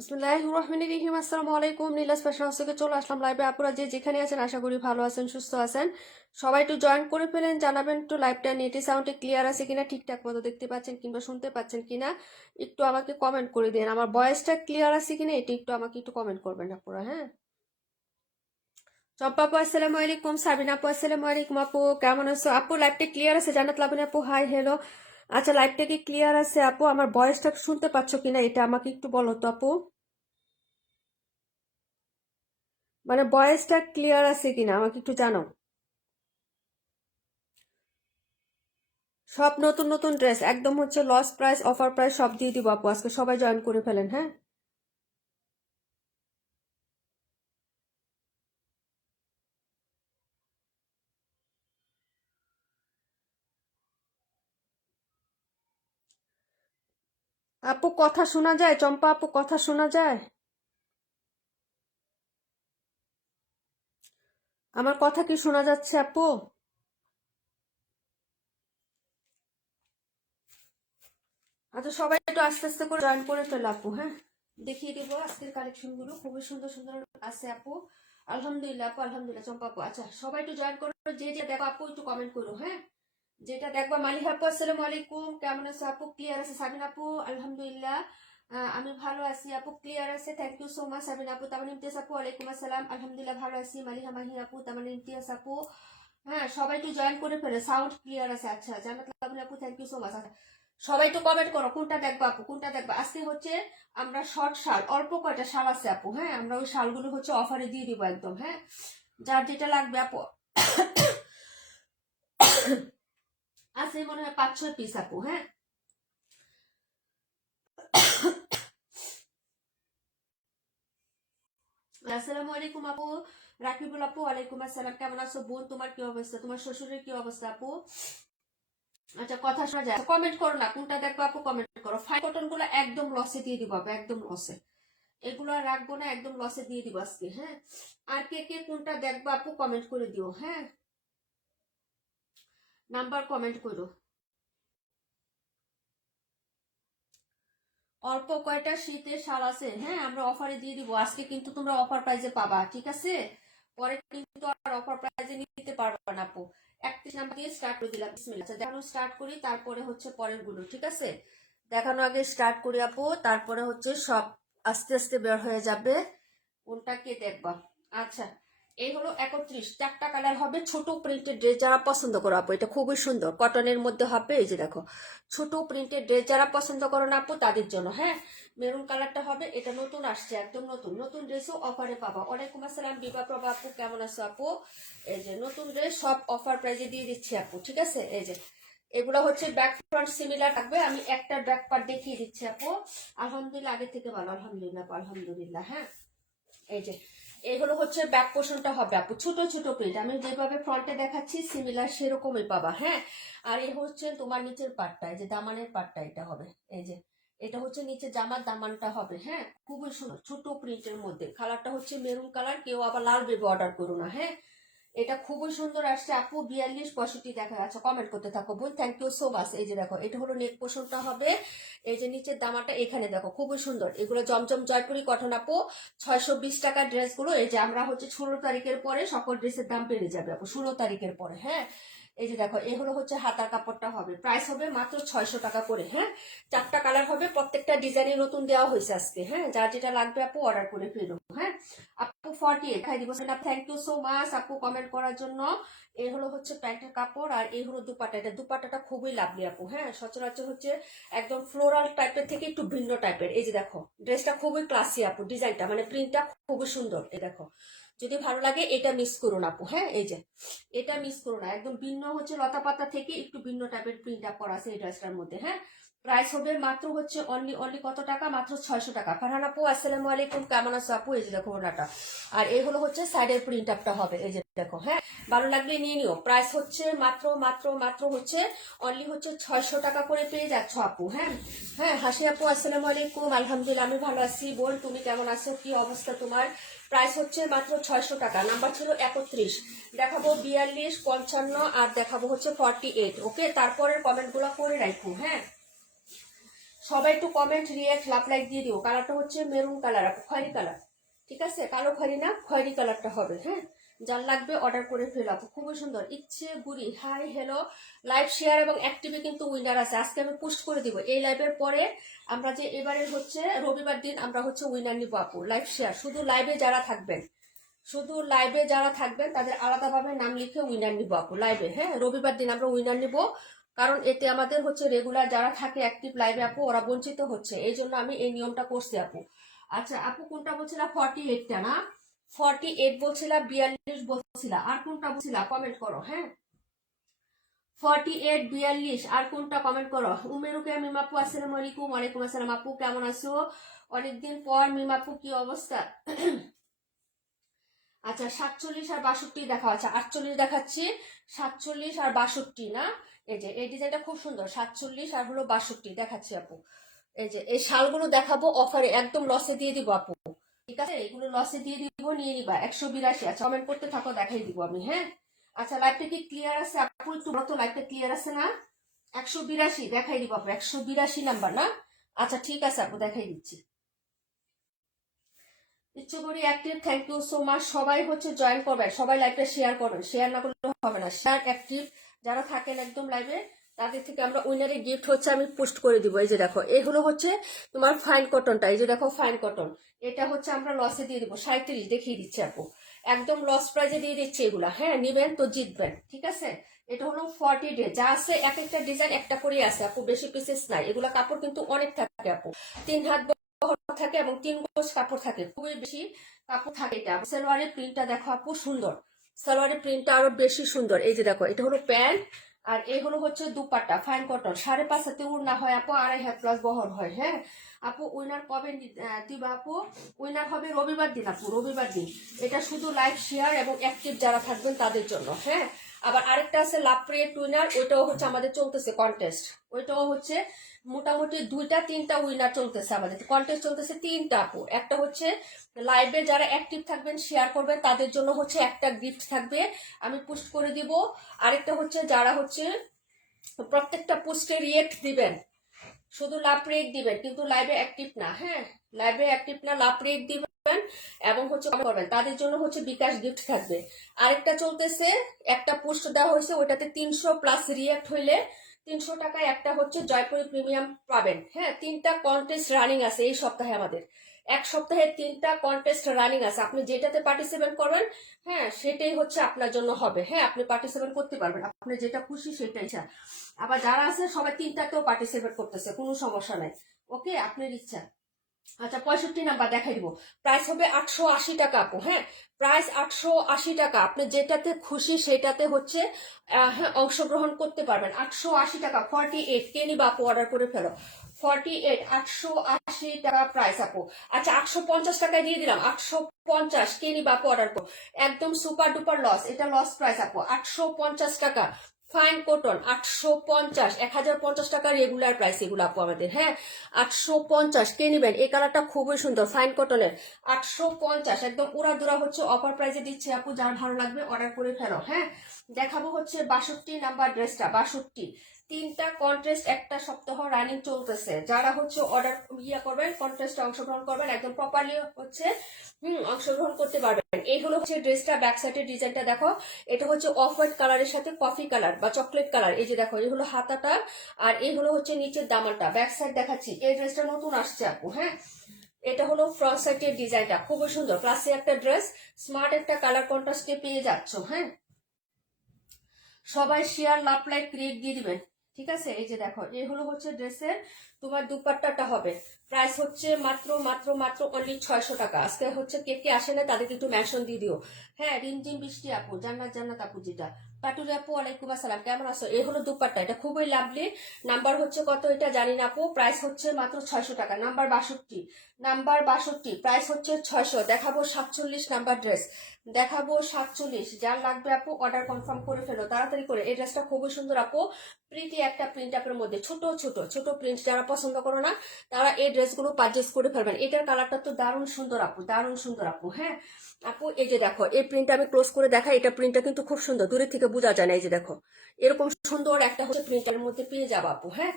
বিসমিল্লাহির রহমানির রহিম। আসসালামু আলাইকুম। নীলাস ফ্যাশন হাউস থেকে চলে আসলাম লাইভে। আপনারা যে যেখানে আছেন আশা করি ভালো আছেন, সুস্থ আছেন। সবাই একটু জয়েন করে ফেলেন, জানাবেন একটু লাইভটা নেটে সাউন্ডে ক্লিয়ার আছে কিনা, ঠিকঠাক মতো দেখতে পাচ্ছেন কিংবা শুনতে পাচ্ছেন কিনা, একটু আমাকে কমেন্ট করে দিন। আমার ভয়েসটা ক্লিয়ার আছে কিনা এটা একটু আমাকে একটু কমেন্ট করবেন আপনারা। হ্যাঁ, চম্পা আপু আসসালামু আলাইকুম, সাবিনা আপু আসসালামু আলাইকুম। আপু কেমন আছো? আপু লাইভটা ক্লিয়ার আছে? জান্নাত লাবণী আপু হাই হ্যালো। আচ্ছা, লাইভটা কি ক্লিয়ার আছে আপু? আমার ভয়েসটা শুনতে পাচ্ছ কিনা এটা আমাকে একটু বলো তো আপু, মানে ভয়েসটা ক্লিয়ার আছে কিনা আমাকে একটু জানাও। সব নতুন নতুন ড্রেস একদম হচ্ছে লস প্রাইস, অফার প্রাইস সব দিয়ে দিব আপু। আজকে সবাই জয়েন করে ফেলেন। হ্যাঁ, আপু কথা শোনা যায়? চম্পা আপু কথা শোনা যায়? আমার কথা কি শোনা যাচ্ছে আপু? আচ্ছা, সবাই একটু আস্তে আস্তে করে জয়েন করে ফেলো আপু। হ্যাঁ, দেখিয়ে দিব আজকের কালেকশন গুলো, খুবই সুন্দর সুন্দর আছে আপু। আলহামদুলিল্লাহ আপু, আলহামদুলিল্লাহ। চম্পা আপু আচ্ছা, সবাই একটু জয়েন করো। যে যে দেখো আপু একটু কমেন্ট করো। হ্যাঁ, যেটা দেখবা। মালিহা আপু আসসালামু আলাইকুম, কেমন আছো আপু? ক্লিয়ার আছে? সাবিনা আপু আলহামদুলিল্লাহ আমি ভালো আছি আপু, ক্লিয়ার আছে। Thank you so much Sabina আপু। তামান ইমতিয়াজ আপু ওয়ালাইকুম আসসালাম, আলহামদুলিল্লাহ ভালো আছি। মালিহা মাহি আপু, তামান ইমতিয়াজ আপু। হ্যাঁ, সবাই একটু জয়েন করে ফেলে, সাউন্ড ক্লিয়ার আছে। আচ্ছা, জান্নাত লাবণী আপু থ্যাংক ইউ সো মাচ। সবাই একটু কমেন্ট করো কোনটা দেখবা আপু, কোনটা দেখবা। আজকে হচ্ছে আমরা শর্ট শাল, অল্প কয়টা শাল আছে আপু। হ্যাঁ, আমরা ওই শালগুলো হচ্ছে অফারে দিয়ে দিব একদম। হ্যাঁ, যার যেটা লাগবে আপু আছে মনে হয় 5-6 পিস আপু। হ্যাঁ, আসসালামু আলাইকুম আপু। রাকিবুল আপু ওয়ালাইকুম আসসালাম, কেমন আছো বোন? তোমার কি অবস্থা? তোমার শ্বশুরের কি অবস্থা আপু? আচ্ছা, কথা শোনা যায়? কমেন্ট করো না কোনটা দেখবো আপু, কমেন্ট করো। ফাইভ কটন গুলো একদম লসে দিয়ে দিব আপু, একদম লসে। এগুলো আর রাখবো না, একদম লসে দিয়ে দিব আজকে। হ্যাঁ, আর কে কে কোনটা দেখবা আপু কমেন্ট করে দিও। হ্যাঁ, নাম্বার কমেন্ট করো। অল্প কয়টা শীতের শাল আছে। হ্যাঁ, আমরা অফারে দিয়ে দিব আজকে, কিন্তু তোমরা অফার প্রাইজে পাবা, ঠিক আছে? পরে কিন্তু আর অফার প্রাইজে নিতে পারবা না আপু। 31 নাম্বার দিয়ে স্টার্ট করে দিলাম। বিসমিল্লাহ। আচ্ছা, দেখানো স্টার্ট করি, তারপরে হচ্ছে পরের গুলো, ঠিক আছে? দেখানো আগে স্টার্ট করি আপু, তারপরে হচ্ছে সব আস্তে আস্তে বের হয়ে যাবে। কোনটা কে দেখবা? আচ্ছা, এই হলো 31, 4টা কালার হবে। ছোট প্রিন্টের ড্রেস যারা পছন্দ করো আপু, এটা খুবই সুন্দর, কটনের মধ্যে হবে। এই যে দেখো, ছোট প্রিন্টের ড্রেস যারা পছন্দ করো না আপু তাদের জন্য। হ্যাঁ, মেরুন কালারটা হবে, এটা নতুন আসছে, একদম নতুন নতুন ড্রেসও অফারে পাবা। ওয়ালাইকুম আসসালাম বিভা প্রভা আপু, কেমন আছো আপু? এই যে নতুন ড্রেস সব অফার প্রাইজে দিয়ে দিচ্ছি আপু, ঠিক আছে? এই যে এগুলো হচ্ছে ব্যাক ফ্রন্ট সিমিলার থাকবে। আমি একটা ব্যাক পার্ট দেখিয়ে দিচ্ছি আপু। আলহামদুলিল্লাহ, আগে থেকে ভালো, আলহামদুলিল্লাহ আপু, আলহামদুলিল্লাহ। হ্যাঁ, এই যে এগুলো হচ্ছে ব্যাক পোর্শনটা হবে আপু, ছোট ছোট প্রিন্ট। আমি যেভাবে ফ্রন্টে দেখাচ্ছি সিমিলার সেরকমই পাবা। হ্যাঁ, আর এই হচ্ছে তোমার নিচের পাটটা, এই যে দামানের পাটটা এটা হবে। এই যে এটা হচ্ছে নিচে জামার দামানটা হবে। হ্যাঁ, খুবই সুন্দর ছোট প্রিন্টের মধ্যে। কালারটা হচ্ছে মেরুন কালার, কেউ আবার লাল বেবি অর্ডার করো না। হ্যাঁ, এটা খুবই সুন্দর আসছে আপু। 42-65 দেখা যাচ্ছে, কমেন্ট করতে থাকো বোন, থ্যাংক ইউ সো মাচ। এই যে দেখো, এটা হলো নেক পোর্শনটা হবে। এই যে নিচের দামাটা এখানে দেখো, খুবই সুন্দর। এগুলো জমজম জয়পুরি কটন আপু, 620 টাকার ড্রেসগুলো। এই যে আমরা হচ্ছে 16 তারিখের পরে সকল ড্রেসের দাম বেড়ে যাবে আপু, 16 তারিখের পরে। হ্যাঁ, এই যে দেখো, এগুলো হচ্ছে হাতার কাপড়টা হবে, প্রাইস হবে মাত্র 600 টাকা করে। হ্যাঁ, 4টা কালার হবে, প্রত্যেকটা ডিজাইনে নতুন দেওয়া হয়েছে আজকে। হ্যাঁ, যার যেটা লাগবে আপু অর্ডার করে ফেলো। হ্যাঁ, আপু 48 খাই দিব। থ্যাংক ইউ সো মাচ আপু কমেন্ট করার জন্য। এই হলো হচ্ছে প্যান্টের কাপড়, আর এই হলো দুপাট্টা। এটা দুপাট্টাটা খুবই লাভলি আপু। হ্যাঁ, সচরাচর হচ্ছে একদম ফ্লোরাল টাইপের থেকে একটু ভিন্ন টাইপের। এই যে দেখো, ড্রেসটা খুবই ক্লাসি আপু, ডিজাইনটা মানে প্রিন্টটা খুবই সুন্দর। এই দেখো, যদি ভালো লাগে এটা মিস করো না আপু। হ্যাঁ, এই যে এটা মিস করো না, একদম ভিন্ন হচ্ছে লতা পাতা থেকে একটু ভিন্ন টাইপের প্রিন্ট আপ করা আছে এই ড্রেসটার মধ্যে। হ্যাঁ, প্রাইস হবে মাত্র হচ্ছে অনলি অনলি কত টাকা? মাত্র 600 টাকা। ফারহান আপু আসসালামু আলাইকুম, কেমন আছো আপু? এই যে দেখো ওনাটা, আর এই হলো হচ্ছে সাইডের প্রিন্ট আপটা হবে। এই যে দেখো, হ্যাঁ, ভালো লাগলে নিয়ে নিও। প্রাইস হচ্ছে মাত্র মাত্র মাত্র হচ্ছে অনলি হচ্ছে 600 টাকা করে পেয়ে যাচ্ছ আপু। হ্যাঁ, হ্যাঁ, হাসি আপু আসসালামু আলাইকুম, আলহামদুলিল্লাহ আমি ভালো আছি বোন, তুমি কেমন আছো? কি অবস্থা তোমার? প্রাইস হচ্ছে মাত্র 600 টাকা। নাম্বার ছিল 31, দেখাবো 42, 55, আর দেখাবো হচ্ছে 48। ওকে, তারপরের কমেন্ট গুলো করে রাখবো। হ্যাঁ, সবাই একটু কমেন্ট রিয়েক্ট লাভ লাইক দিয়ে দিও। কালারটা হচ্ছে মেরুন কালার আপু, খয়েরি কালার, ঠিক আছে? কালো খয়েরি না, খয়েরি কালারটা হবে। হ্যাঁ, যার লাগবে অর্ডার করে ফেলো আপু, খুবই সুন্দর। ইচ্ছে গুড়ি হাই হ্যালো, লাইভ শেয়ার এবং অ্যাক্টিভে কিন্তু উইনার আছে, আজকে আমি পোস্ট করে দিব। এই লাইভের পরে আমরা যে এবারে হচ্ছে রবিবার দিন আমরা হচ্ছে উইনার নিব আপু। লাইভ শেয়ার শুধু লাইভে যারা থাকবেন, শুধু লাইভে যারা থাকবেন তাদের আলাদাভাবে নাম লিখে উইনার নিব আপু লাইভে। হ্যাঁ, রবিবার দিন আমরা উইনার নিব, কারণ এতে আমাদের হচ্ছে রেগুলার যারা থাকে অ্যাক্টিভ লাইভে আপু ওরা বঞ্চিত হচ্ছে, এই জন্য আমি এই নিয়মটা করছি আপু। আচ্ছা আপু, কোনটা বলছিলা? 48টা না? 48 বলছিলা, 42 বলছিলা, আর কোনটা বলছিলা? কমেন্ট করো। হ্যাঁ, 48, 42 আর কোনটা? কমেন্ট করো। উমেরুকে মিমাপু, আসসালামু আলাইকুম। ওয়ালাইকুম আসসালাম আপু, কেমন আছো? অনেকদিন পর মিমাপু, কি অবস্থা? আচ্ছা 47 আর 62 দেখা, আচ্ছা 48 দেখাচ্ছি, 47 আর 62 না? এই যে এই ডিজাইনটা খুব সুন্দর, 47 আর হলো 62 দেখাচ্ছি আপু। এই যে এই শালগুলো দেখাবো অফারে, একদম লসে দিয়ে দিব আপু, ঠিক আছে? এগুলো লসে দিয়ে দিব, নিয়ে নিবা। 182। আচ্ছা কমেন্ট করতে থাকো, দেখাই দিব আমি। হ্যাঁ, আচ্ছা লাইভটা কি ক্লিয়ার আছে আপু? একটু বলো লাইভটা ক্লিয়ার আছে না? 182 দেখাই দিব আপু, 182 নাম্বার না? আচ্ছা ঠিক আছে আপু, দেখাই দিচ্ছি। ইচ্ছে করি active, thank you so much. সবাই হচ্ছে জয়েন করবেন, সবাই লাইভটা শেয়ার করবেন, শেয়ার না করলে হবে না। শেয়ার অ্যাক্টিভ যারা থাকেন একদম লাইভে, তাদের থেকে আমরা উইনারের গিফট হচ্ছে আমি পোস্ট করে দিব। এই যে দেখো, এই হলো হচ্ছে তোমার ফাইন কটনটা, এই যে দেখো ফাইন কটন, এটা হচ্ছে আমরা লসে দিয়ে দিব 37, দেখিয়ে দিচ্ছি আপু, একদম লস প্রাইজে দিয়ে দিচ্ছি এগুলা। হ্যাঁ, নিবেন তো জিতবেন, ঠিক আছে? এটা হলো 40 ডে, যা আছে এক একটা ডিজাইন একটা করে আছে আপু, বেশি পিসেস নাই। এগুলা কাপড় কিন্তু অনেক থাকে আপু, 3 হাত থাকে এবং 3 গজ কাপড় থাকে, খুবই বেশি কাপড় থাকে। এটা সালোয়ারের প্রিন্টটা দেখো আপু, সুন্দর, সালোয়ারের প্রিন্টটা আরো বেশি সুন্দর। এই যে দেখো, এটা হলো প্যান্ট, আর এই হলো হচ্ছে দুপাট্টা, ফাইন কটন, 5.5 হাতে উড়না হয় আপু, 2.5 হাত প্লাস বহর হয়। হ্যাঁ আপু, উইনার কবে দিবা আপু? উইনার হবে রবিবার দিন আপু, রবিবার দিন। এটা শুধু লাইভ শেয়ার এবং অ্যাক্টিভ যারা থাকবেন তাদের জন্য। হ্যাঁ, আবার আরেকটা আছে লাভপ্রিয়েট উইনার, ওইটাও হচ্ছে আমাদের চলতেছে কন্টেস্ট, ওইটাও হচ্ছে মোটামুটি 2-3টা উইনার চলতেছে, আমাদের কন্টেস্ট চলতেছে 3টা আপু। একটা হচ্ছে লাইভে যারা অ্যাক্টিভ থাকবেন শেয়ার করবেন তাদের জন্য হচ্ছে একটা গিফট থাকবে, আমি পোস্ট করে দিব। আরেকটা হচ্ছে যারা হচ্ছে প্রত্যেকটা পোস্টে রিয়েক্ট দিবেন, শুধু লাভ রিয়েক্ট দিবেন কিন্তু লাইভে অ্যাক্টিভ না। হ্যাঁ, লাইভে অ্যাক্টিভ না, লাভ রিয়েক্ট দিবেন এবং হচ্ছে কমেন্ট করবেন, তাদের জন্য হচ্ছে বিকাশ গিফট থাকবে। আরেকটা চলতেছে, একটা পোস্ট দেওয়া হয়েছে, ওইটাতে 300 প্লাস রিয়েক্ট হইলে 300 টাকায় একটা হচ্ছে জয়পুরি প্রিমিয়াম পাবেন। হ্যাঁ, 3টা কন্টেস্ট রানিং আছে এই সপ্তাহে, আমাদের এক সপ্তাহে 3টা কন্টেস্ট রানিং আছে, আপনি যেটাতে পার্টিসিপেট করবেন হ্যাঁ সেটাই হচ্ছে আপনার জন্য হবে। হ্যাঁ, আপনি পার্টিসিপেট করতে পারবেন, আপনি যেটা খুশি সেটাই। আবার যারা আছে সবাই 3টাতেও পার্টিসিপেট করতেছে, কোনো সমস্যা নাই, ওকে, আপনার ইচ্ছা। আচ্ছা 65 নাম্বার দেখাই দিব, প্রাইস হবে 880 টাকা আপু। হ্যাঁ, প্রাইস 880 টাকা, আপনি যেটাতে খুশি সেটাতে হচ্ছে হ্যাঁ অংশগ্রহণ করতে পারবেন। 880 টাকা, 48 কে নিবা আপু? অর্ডার করে ফেলো। 48, 880 টাকা প্রাইস আপু। আচ্ছা 850 টাকায় দিয়ে দিলাম, 850 কে নিবা আপু? অর্ডার করো, একদম সুপার ডুপার লস, এটা লস প্রাইস আপু। 850 টাকা ফাইন কটন, 850, 1050 টাকা রেগুলার প্রাইস এগুলো আপু আমাদের। হ্যাঁ, 850 কে নিবেন? এই কালারটা খুবই সুন্দর, ফাইন কটনের, 850 একদম উড়া দুরা হচ্ছে অফার প্রাইসে দিচ্ছে আপু, যার ভালো লাগবে অর্ডার করে ফেলো। হ্যাঁ, দেখাবো হচ্ছে 62 নাম্বার ড্রেসটা, 62, 3টা কন্টেস্ট একটা সপ্তাহ রানিং চলতেছে, যারা হচ্ছে অর্ডার করবেন কন্টেস্টে অংশগ্রহণ করবেন একদম প্রপারলি হচ্ছে অংশগ্রহণ করতে পারবেন। এই হলো হচ্ছে ড্রেসটা, ব্যাক সাইডের ডিজাইনটা দেখো, এটা হচ্ছে অফ হোয়াইট কালারের সাথে কফি কালার বা চকলেট কালার। এই যে দেখো, এই হলো হাতাটা আর এই হলো হচ্ছে নিচের দামানটা। ব্যাক সাইড দেখাচ্ছি, এই ড্রেসটা নতুন আসছে আপু। হ্যাঁ, এটা হলো ফ্রন্ট সাইডের ডিজাইনটা, খুবই সুন্দর, ক্লাসি একটা ড্রেস, স্মার্ট একটা কালার কন্ট্রাস্টে পেয়ে যাচ্ছ। হ্যাঁ, সবাই শেয়ার লাভ লাইক ক্রিয়েট দিয়ে দিবেন, ঠিক আছে? এই যে দেখো, এই হলো হচ্ছে ড্রেসের তোমার দুপাট্টাটা হবে, প্রাইস হচ্ছে মাত্র মাত্র মাত্র অনলি 600 টাকা। আজকে হচ্ছে কে কে আসে না তাদেরকে একটু মেনশন দিয়ে দিও। হ্যাঁ, রিমঝিম বৃষ্টি আপু, জান্নাত জান্নাত আপু, যেটা পাটুরি আপু, ওয়ালাইকুম আসসালাম, কেমন আছো? এই হলো দুপাট্টা, এটা খুবই লাভলি। নাম্বার হচ্ছে কত এটা জানি না আপু, প্রাইস হচ্ছে মাত্র 600 টাকা। নাম্বার 62, নাম্বার 62, প্রাইস হচ্ছে 600। দেখাবো 47 নাম্বার ড্রেস, দেখাবো 47, যার লাগবে আপু অর্ডার কনফার্ম করে ফেলো তাড়াতাড়ি করে। এই ড্রেসটা খুবই সুন্দর আপু, প্রিটি একটা প্রিন্ট আপের মধ্যে, ছোট ছোট ছোট প্রিন্ট, যারা পছন্দ করো না তারা এই ড্রেসগুলো পারচেস করে ফেলবেন। এটার কালারটা তো দারুণ সুন্দর আপু, দারুণ সুন্দর আপু। হ্যাঁ আপু, এই যে দেখো, এই প্রিন্টটা আমি ক্লোজ করে দেখাই, এটা প্রিন্টটা কিন্তু খুব সুন্দর, দূরের থেকে বোঝা যায় না। এই যে দেখো, এরকম সুন্দর একটা হচ্ছে প্রিন্টের মধ্যে পেয়ে যাবো আপু। হ্যাঁ,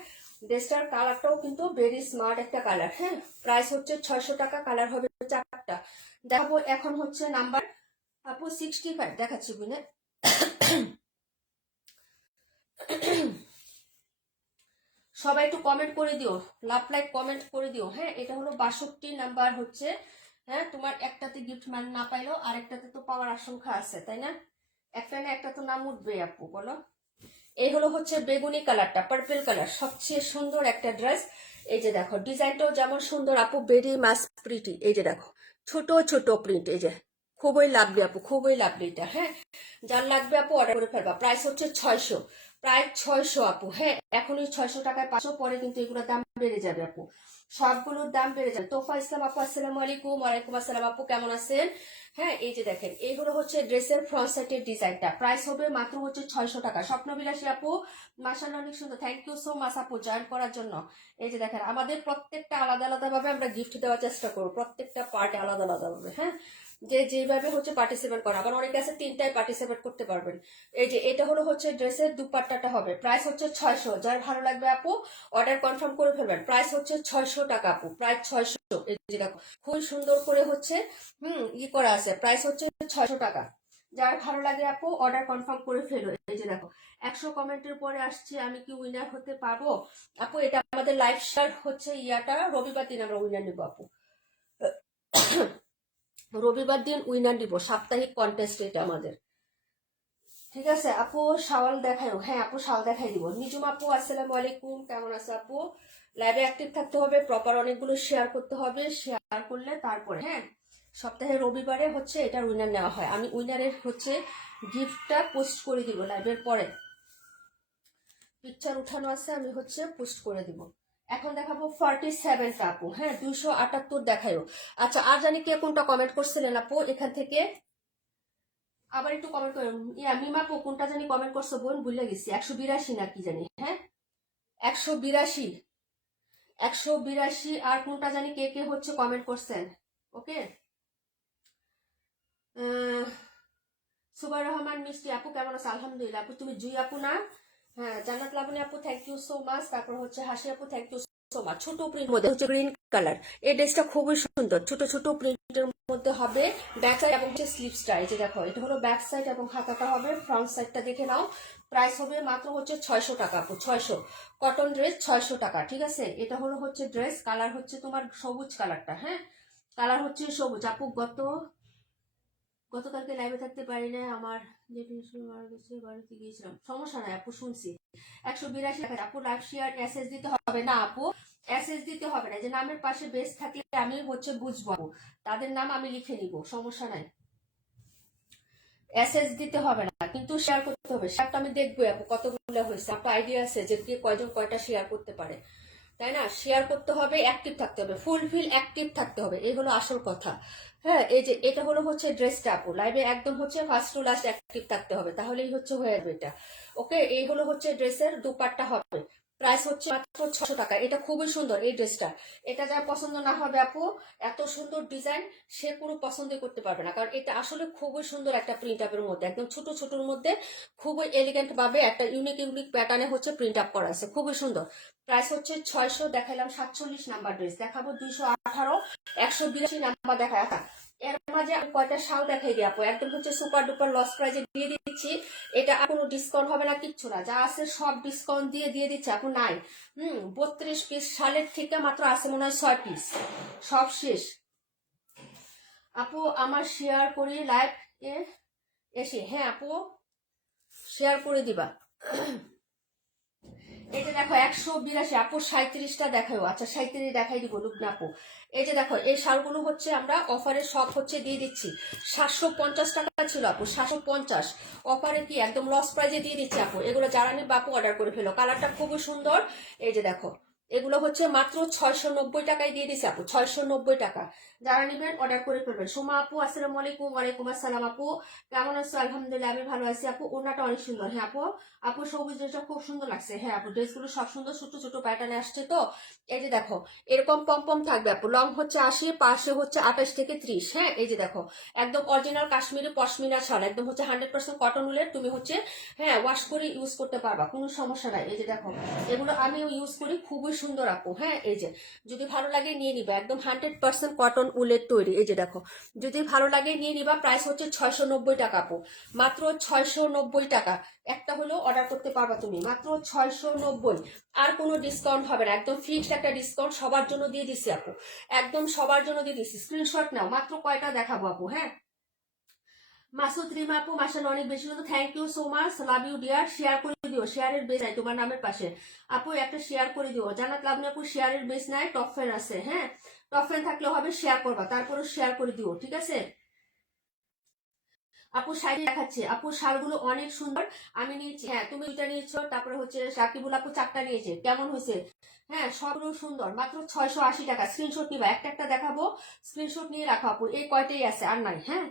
ড্রেসটার কালারটাও কিন্তু ভেরি স্মার্ট একটা কালার। হ্যাঁ, প্রাইস হচ্ছে 600 টাকা, কালার হবে 4টা। দেখাবো এখন হচ্ছে নাম্বার আপু 65 দেখাচ্ছি বুঝলে। সবাই একটু কমেন্ট করে দিও, লাভ লাইক কমেন্ট করে দিও। হ্যাঁ, এটা হলো 62 নাম্বার হচ্ছে। হ্যাঁ, তোমার একটাতে গিফট মানে না পাইলেও আরেকটাতে তো পাওয়ার আশঙ্কা আছে, তাই না? একটা না একটা তো নাম উঠবে আপু, বলো। এই হলো হচ্ছে বেগুনি কালারটা, পার্পল কালার, সবচেয়ে সুন্দর একটা ড্রেস। এই যে দেখো ডিজাইনটাও যেমন সুন্দর আপু, ভেরি মাস প্রিটি। এই যে দেখো ছোট ছোট প্রিন্ট, এই যে খুবই লাভলি আপু, খুবই লাভলি এটা। হ্যাঁ, যার লাগবে আপু অর্ডার করে ফেলবা। প্রাইস হচ্ছে 600, প্রায় 600 আপু। হ্যাঁ, এখনই 600 টাকায় 500, পরে কিন্তু এগুলোর দাম বেড়ে যাবে আপু, সবগুলোর দাম বেড়ে যাবে। তোফা ইসলাম আপু আসসালামু আলাইকুম। ওয়ালাইকুম আসসালাম আপু, কেমন আছেন? হ্যাঁ, এই যে দেখেন এই হলো হচ্ছে ড্রেসের ফ্রন্ট সাইডের ডিজাইনটা। প্রাইস হবে মাত্র হচ্ছে 600 টাকা। স্বপ্নবিলাসী আপু মাশাআল্লাহ অনেক সুন্দর, থ্যাংক ইউ সো মাচ আপু জয়েন করার জন্য। এই যে দেখেন আমাদের প্রত্যেকটা আলাদা আলাদা ভাবে আমরা গিফট দেওয়ার চেষ্টা করবো, প্রত্যেকটা পার্টে আলাদা আলাদা ভাবে। হ্যাঁ, যে যেভাবে হচ্ছে পার্টিসিপেট করা, আবার অনেকে আছে 3টায় পার্টিসিপেট করতে পারবেন। এই যে এটা হলো হচ্ছে ড্রেসের দুপাট্টাটা হবে, প্রাইস হচ্ছে 600। যার ভালো লাগবে আপু অর্ডার কনফার্ম করে ফেলবেন। প্রাইস হচ্ছে 600 টাকা আপু, প্রায় 600। এই যে দেখো খুব সুন্দর করে হচ্ছে করা আছে, প্রাইস হচ্ছে 600 টাকা। যার ভালো লাগে আপু অর্ডার কনফার্ম করে ফেলো। এই যে দেখো 100 কমেন্টের পরে আসছে আমি কি উইনার হতে পারবো আপু? এটা আমাদের লাইভ শেয়ার হচ্ছে ইয়াটা রবিবার দিন আমরা উইনার নিব আপু। রবিবার দিন উইনার নিব, সাপ্তাহিক কন্টেস্ট এটা আমাদের। ঠিক আছে আপু, শাওয়াল দেখাও। হ্যাঁ আপু শাওয়াল দেখাই দিব। নিজুম আপু আসসালামু আলাইকুম, কেমন আছে আপু? লাইভে অ্যাক্টিভ থাকতে হবে, প্রপার অনেকগুলো শেয়ার করতে হবে, শেয়ার করলে তারপরে হ্যাঁ সপ্তাহে রবিবারে হচ্ছে এটার উইনার নেওয়া হয়। আমি উইনারের হচ্ছে গিফটটা পোস্ট করে দিব লাইভের পরে, পিকচার উঠানো আছে, আমি হচ্ছে পোস্ট করে দিব। এখন দেখাবো 47 আপু। হ্যাঁ 278 দেখায়ও। আচ্ছা, আর জানি কে কোনটা কমেন্ট করছিলেন আপু এখান থেকে, আবার একটু কমেন্ট করেন। মিমাপু কোনটা জানি কমেন্ট করছো বোন, ভুলে গেছি। 182 না কি জানি। হ্যাঁ 182, 182। আর কোনটা জানি কে কে হচ্ছে কমেন্ট করছেন। ওকে, সুবার রহমান মিষ্টি আপু কেমন আছে? আলহামদুলিল্লাহ আপু। তুমি জুই আপু না? হ্যাঁ, জান্নাত লাবণী আপু থ্যাংক ইউ সো মাচ। তারপর হচ্ছে হাসি আপু থ্যাংক ইউ সো মাচ। ছোট প্রিন্ট মধ্যে হচ্ছে গ্রিন কালার, এই ড্রেসটা খুবই সুন্দর, ছোট ছোট প্রিন্টের মধ্যে হবে। ব্যাক সাইড এবং হচ্ছে স্লিভসটা, এই যে দেখো এটা হলো ব্যাক সাইড এবং হাতাটা হবে। ফ্রন্ট সাইডটা দেখে নাও। প্রাইস হবে মাত্র হচ্ছে 600 টাকা আপু, 600। কটন ড্রেস 600 টাকা। ঠিক আছে, এটা হলো হচ্ছে ড্রেস, কালার হচ্ছে তোমার সবুজ কালারটা। হ্যাঁ, কালার হচ্ছে সবুজ আপু। গতকালকে লাইভে থাকতে পারি না, আমার যে মারা গেছে, বাড়িতে গিয়েছিলাম। সমস্যা নাই আপু, শুনছি। 182 টাকা আপু। লাইভ শেয়ার এসএস দিতে হবে না আপু, এসএস দিতে হবে না। যে নামের পাশে বেস থাকলে আমি হচ্ছে বুঝবো আপু, তাদের নাম আমি লিখে নিব, সমস্যা নাই। এসএস দিতে হবে না, কিন্তু শেয়ার করতে হবে। শেয়ারটা আমি দেখবো আপু কতগুলো হয়েছে, আপনার আইডিয়া আছে যে কে কয়জন কয়টা শেয়ার করতে পারে, তাই না? শেয়ার করতে হবে, অ্যাক্টিভ থাকতে হবে, ফুলফিল অ্যাক্টিভ থাকতে হবে, এই হলো আসল কথা। হ্যাঁ, এই যে এটা হলো হচ্ছে ড্রেসটা আপু, লাইভে একদম হচ্ছে ফার্স্ট টু লাস্ট অ্যাক্টিভ থাকতে হবে, তাহলেই হচ্ছে হয়ে যাবে এটা। ওকে, এই হলো হচ্ছে ড্রেসের দুপাট্টা হবে। প্রাইস হচ্ছে মাত্র 600 টাকা। এটা খুবই সুন্দর এই ড্রেসটা। এটা যা পছন্দ না হবে আপু, এত সুন্দর ডিজাইন, সে কোনো পছন্দই করতে পারবে না, কারণ এটা আসলে খুবই সুন্দর একটা প্রিন্ট আপের মধ্যে, একদম ছোট ছোটর মধ্যে খুবই এলিগেন্ট ভাবে একটা ইউনিক ইউনিক প্যাটার্নে হচ্ছে প্রিন্ট আপ করা আছে, খুবই সুন্দর। প্রাইস হচ্ছে 600। দেখাইলাম 47 নাম্বার ড্রেস, দেখাবো 218, 182 নাম্বার দেখায়। এর মাঝে আমি কয়টা শাল দেখাই দিই আপু, একদম হচ্ছে সুপার ডুপার লস প্রাইজে দিয়ে দিচ্ছি। এটা আর কোনো ডিসকাউন্ট হবে না, কিচ্ছু না, যা আছে সব ডিসকাউন্ট দিয়ে দিচ্ছে আপু, নাই। 32 পিস শালের থেকে মাত্র আছে মনে হয় 6 পিস, সব শেষ আপু। আমার শেয়ার করি লাইভ এ এসে। হ্যাঁ আপু, শেয়ার করে দিবা। এই যে দেখো 182 আপু, 37টা দেখাও। আচ্ছা 37 দেখাই দিব লুবনা আপু। এই যে দেখো এই শালগুলো হচ্ছে আমরা অফারে সব হচ্ছে দিয়ে দিচ্ছি। 750 টাকা ছিল আপু, 750 অফারে কি একদম লস প্রাইজে দিয়ে দিচ্ছি আপু। এগুলো যারা নিয়ে বাপু অর্ডার করে ফেলো, কালারটা খুবই সুন্দর। এই যে দেখো এগুলো হচ্ছে মাত্র 690 টাকায় দিয়ে দিচ্ছি আপু, 690 টাকা। যারা নেবেন অর্ডার করে ফেলবেন। সোমা আপু আসসালামু আলাইকুম। ওয়ালাইকুম আসসালাম আপু, কেমন আছো? আলহামদুলিল্লাহ আমি ভালো আছি আপু। ওড়নাটা অনেক সুন্দর। হ্যাঁ আপু, আপু সবুজ ড্রেসটা খুব সুন্দর লাগছে। হ্যাঁ আপু, ড্রেসগুলো সব সুন্দর, ছোট ছোট প্যাটার্নে আসছে। তো এই যে দেখো, এরকম পম পম থাকবে আপু। লং হচ্ছে 80, পাশে হচ্ছে 28 থেকে 30। হ্যাঁ এই যে দেখো, একদম অরিজিনাল কাশ্মীরি পশমিনা শাল, একদম হচ্ছে 100% কটন উলের। তুমি হচ্ছে হ্যাঁ ওয়াশ করে ইউজ করতে পারবা, কোনো সমস্যা নাই। এই যে দেখো, এগুলো আমিও ইউজ করি, খুবই সুন্দর আপু। হ্যাঁ এই যে, যদি ভালো লাগে নিয়ে নিবা, একদম 100% কটন উলের তৈরি। এই যে দেখো, যদি ভালো লাগে নিয়ে নিবা। প্রাইস হচ্ছে 690 টাকা আপু, মাত্র 690 টাকা। একটা হলেও অর্ডার করতে পারবা তুমি, মাত্র 690। আর কোনো ডিসকাউন্ট হবে না, একদম ফিক্সড একটা ডিসকাউন্ট সবার জন্য দিয়ে দিছি আপু, একদম সবার জন্য দিয়ে দিছি। স্ক্রিনশট নাও, মাত্র কয়টা দেখাবো আপু। হ্যাঁ মাসুদ রিমা আপু, মাসাল অনেক বেশি কিন্তু, thank you so much, love you dear. Share করে দিও, শেয়ারের বেস নাই তোমার নামের পাশে আপু, একটা শেয়ার করে দিও। জানাত লাভনি আপু, শেয়ারের বেস নাই, টপ ফ্যান আছে। হ্যাঁ টপ ফ্যান থাকলে হবে, শেয়ার করবা, তারপরে শেয়ার করে দিও, ঠিক আছে আপু। শাড়ি দেখাচ্ছে আপু, শালগুলো অনেক সুন্দর। আমি নিয়েছি, হ্যাঁ তুমি দুইটা নিয়েছো, তারপরে হচ্ছে সাকিবুল আপু 4টা নিয়েছে, কেমন হয়েছে? হ্যাঁ সবগুলো সুন্দর, মাত্র 680 টাকা। স্ক্রিনশট নিবা, একটা একটা দেখাবো, স্ক্রিনশট নিয়ে রাখো আপু। এই কয়টাই আছে, আর নাই। হ্যাঁ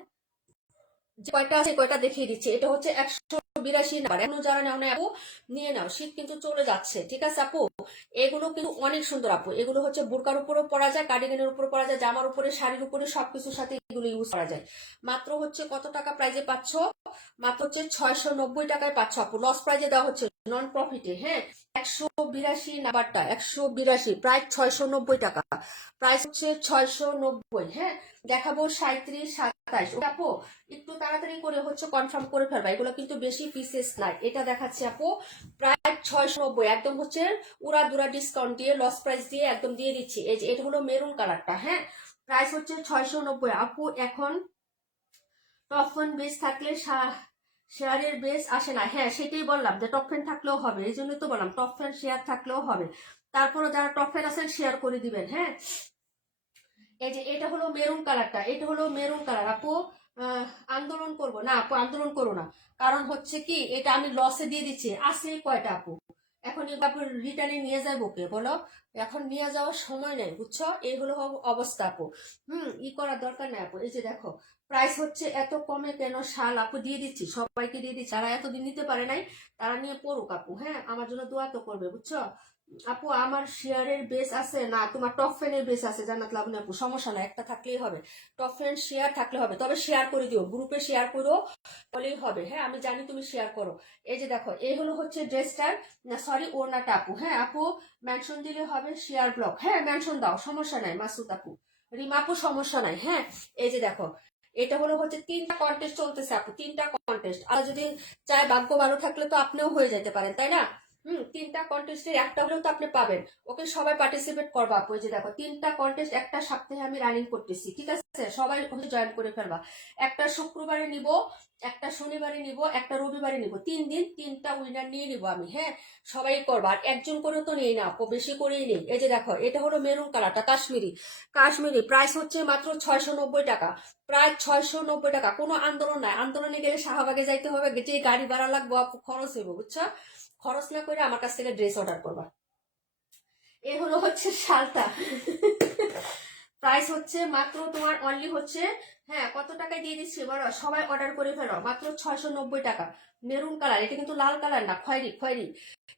যে কয়টা আছে কয়টা দেখিয়ে দিচ্ছে। এটা হচ্ছে 182 নাম্বার, এখনো যারা নাও না আপু নিয়ে নাও, শীত কিন্তু চলে যাচ্ছে, ঠিক আছে আপু। এগুলো কিন্তু অনেক সুন্দর আপু, এগুলো হচ্ছে বুরকার উপরেও পরা যায়, কার্ডিগানের উপরে পরা যায়, জামার উপরে, শাড়ির উপরে, সবকিছুর সাথে এগুলো ইউজ করা যায়। মাত্র হচ্ছে কত টাকা প্রাইজে পাচ্ছ? মাত্র হচ্ছে 690 টাকায় পাচ্ছ আপু, লস প্রাইজে দেওয়া হচ্ছে, নন প্রফিটে। হ্যাঁ 182 নাম্বারটা, 182, প্রায় 690 টাকা, প্রাইস হচ্ছে 690। হ্যাঁ দেখাবো 37, 27। আপু একটু তাড়াতাড়ি করে হচ্ছে কনফার্ম করে ফেলবা, এগুলো কিন্তু বেশি পিসেস নাই। এটা দেখাচ্ছি আপু, প্রায় 690, একদম হচ্ছে উড়া দুরা ডিসকাউন্ট দিয়ে, লস প্রাইস দিয়ে একদম দিয়ে দিচ্ছি। এই যে এটা হলো মেরুন কালারটা। হ্যাঁ প্রাইস হচ্ছে 690 আপু। এখন টপফন বেস থাকলে শেয়ারের বেস আসে না। হ্যাঁ সেটাই বললাম, যে টপ ফ্যান থাকলেও হবে, এই জন্যই তো বললাম টপ ফ্যান শেয়ার থাকলেও হবে। তারপরে যারা টপ ফ্যান আছেন শেয়ার করে দিবেন। হ্যাঁ এই যে এটা হলো মেরুন কালারটা, এটা হলো মেরুন কালার আপু। আন্দোলন করব না আপু, আন্দোলন করো না, কারণ হচ্ছে কি এটা আমি লসে দিয়ে দিচ্ছি। আছে কয়টা আপু, এখন আপু রিটার্নে নিয়ে যাবো কে বলো? এখন নিয়ে যাওয়ার সময় নেই, বুঝছো? এই হলো অবস্থা আপু। ই করার দরকার নেই আপু। এই যে দেখো, প্রাইস হচ্ছে এত কমে কেন? শাল আপু দিয়ে দিচ্ছি, সবাইকে দিয়ে দিচ্ছি, যারা এতদিন নিতে পারে নাই তারা নিয়ে পড়ুক আপু। হ্যাঁ আমার জন্য দোয়া তো করবে, বুঝছো আপু। আমার শেয়ারের বেস আছে না, তোমার টপ ফ্যানের বেস আছে জান্নাত লাবণী আপু, সমস্যা না, একটা থাকলেই হবে। টপ ফ্যান শেয়ার থাকলে হবে, তবে শেয়ার করে দিও, গ্রুপে শেয়ার করো বলেই হবে। হ্যাঁ আমি জানি তুমি শেয়ার করো। এই যে দেখো, এই হলো হচ্ছে ড্রেসটার, না সরি ওড়নাটা আপু। হ্যাঁ আপু মেনশন দিলে হবে শেয়ার ব্লক, হ্যাঁ মেনশন দাও, সমস্যা নাই মাসুদ আপু, রিমা আপু সমস্যা নাই। হ্যাঁ এই যে দেখো, এটা হলো হচ্ছে 3টা কন্টেস্ট চলতেছে আপু, 3টা কন্টেস্ট। আর যদি চাই, ভাগ্য ভালো থাকলে তো আপনিও হয়ে যেতে পারেন, তাই না? 3টা কন্টেস্টের একটা হলেও তো আপনি পাবেন। ওকে সবাই পার্টিসিপেট করবা আপু। যে দেখো 3টা কন্টেস্ট একটা সপ্তাহে আমি রানিং করতেছি, ঠিক আছে? সবাই জয়েন করে ফেলবা। একটা শুক্রবারে নিব, একটা শনিবারে নিব, একটা রবিবারে নিব, 3 দিন 3টা উইনার নিয়ে নিব আমি। হ্যাঁ সবাই করবা, আর একজন করে তো নেই না আপু, বেশি করেই নেই। এই যে দেখো, এটা হলো মেরুন কালারটা, কাশ্মীরি, কাশ্মীরি। প্রাইস হচ্ছে মাত্র 690 টাকা, প্রায় 690 টাকা। কোনো আন্দোলন নাই, আন্দোলনে গেলে শাহবাগে যাইতে হবে, যে গাড়ি ভাড়া লাগবো আপু, খরচ হইব, বুঝছো? খরচ না করে আমার কাছ থেকে ড্রেস অর্ডার করবা। এ হলো হচ্ছে শালটা, প্রাইস হচ্ছে মাত্র তোমার অনলি হচ্ছে, হ্যাঁ কত টাকায় দিয়ে দিচ্ছি বলো, সবাই অর্ডার করে ফেলো, মাত্র 690 টাকা। মেরুন কালার, এটা কিন্তু লাল কালার না, খয়েরি খয়েরি,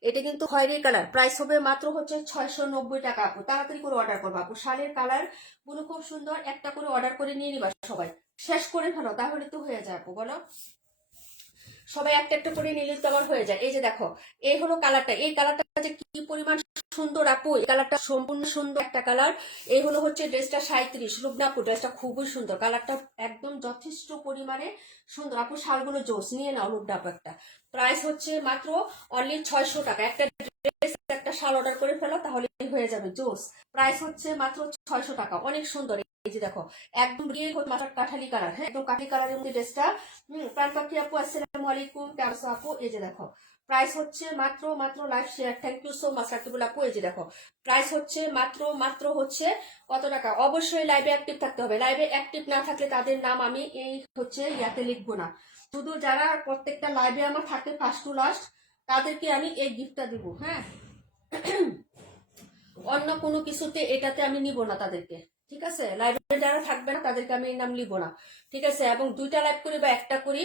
এটা কিন্তু খয়েরি কালার। প্রাইস হবে মাত্র হচ্ছে 690 টাকা আপু, তাড়াতাড়ি করে অর্ডার করবো আপু। শালের কালার গুলো খুব সুন্দর, একটা করে অর্ডার করে নিয়ে নিবা সবাই, শেষ করে ফেলো, তাহলে তো হয়ে যায় আপু, বলো? সবাই একটা একটা করে নিলে তো আমার হয়ে যায়। এই যে দেখো, এই হলো কালারটা, এই কালারটা যে কি পরিমাণ সুন্দর আপু, এই কালারটা সম্পূর্ণ সুন্দর একটা কালার। এই হলো হচ্ছে ড্রেসটা 37, রূপনা আপু ড্রেসটা খুবই সুন্দর, কালারটা একদম যথেষ্ট পরিমাণে সুন্দর আপু। শালগুলো জোস, নিয়ে নাও রূপনা আপু একটা। প্রাইস হচ্ছে মাত্র অনলি 600 টাকা। একটা ড্রেস একটা শাল অর্ডার করে ফেলো, তাহলে হয়ে যাবে জোস। প্রাইস হচ্ছে মাত্র 600 টাকা, অনেক সুন্দর। এই যে দেখো, একদম রিয়েল মাথার কাঠালি কালার, হ্যাঁ একদম কাঠালি কালারের মধ্যে ড্রেসটা। প্রাণ পাখি আপু আসসালামু আলাইকুম, কেমন আছো আপু? এই যে দেখো, প্রাইস হচ্ছে মাত্র মাত্র live share, thank you so much Rakibul আপু। এই যে দেখো, প্রাইস হচ্ছে মাত্র মাত্র হচ্ছে কত টাকা? অবশ্যই লাইভে অ্যাক্টিভ থাকতে হবে, লাইভে অ্যাক্টিভ না থাকলে তাদের নাম আমি এই হচ্ছে ইয়াতে লিখবো না। শুধু যারা প্রত্যেকটা লাইভে আমার থাকে ফার্স্ট টু লাস্ট, তাদেরকে আমি এই গিফটটা দিব। হ্যাঁ অন্য কোনো কিছুতে এটাতে আমি নিব না তাদেরকে। ঠিক আছে, লাইভে যারা থাকবে না তাদেরকে আমি নাম লিব না, ঠিক আছে। এবং 2টা লাইভ করি বা একটা করি,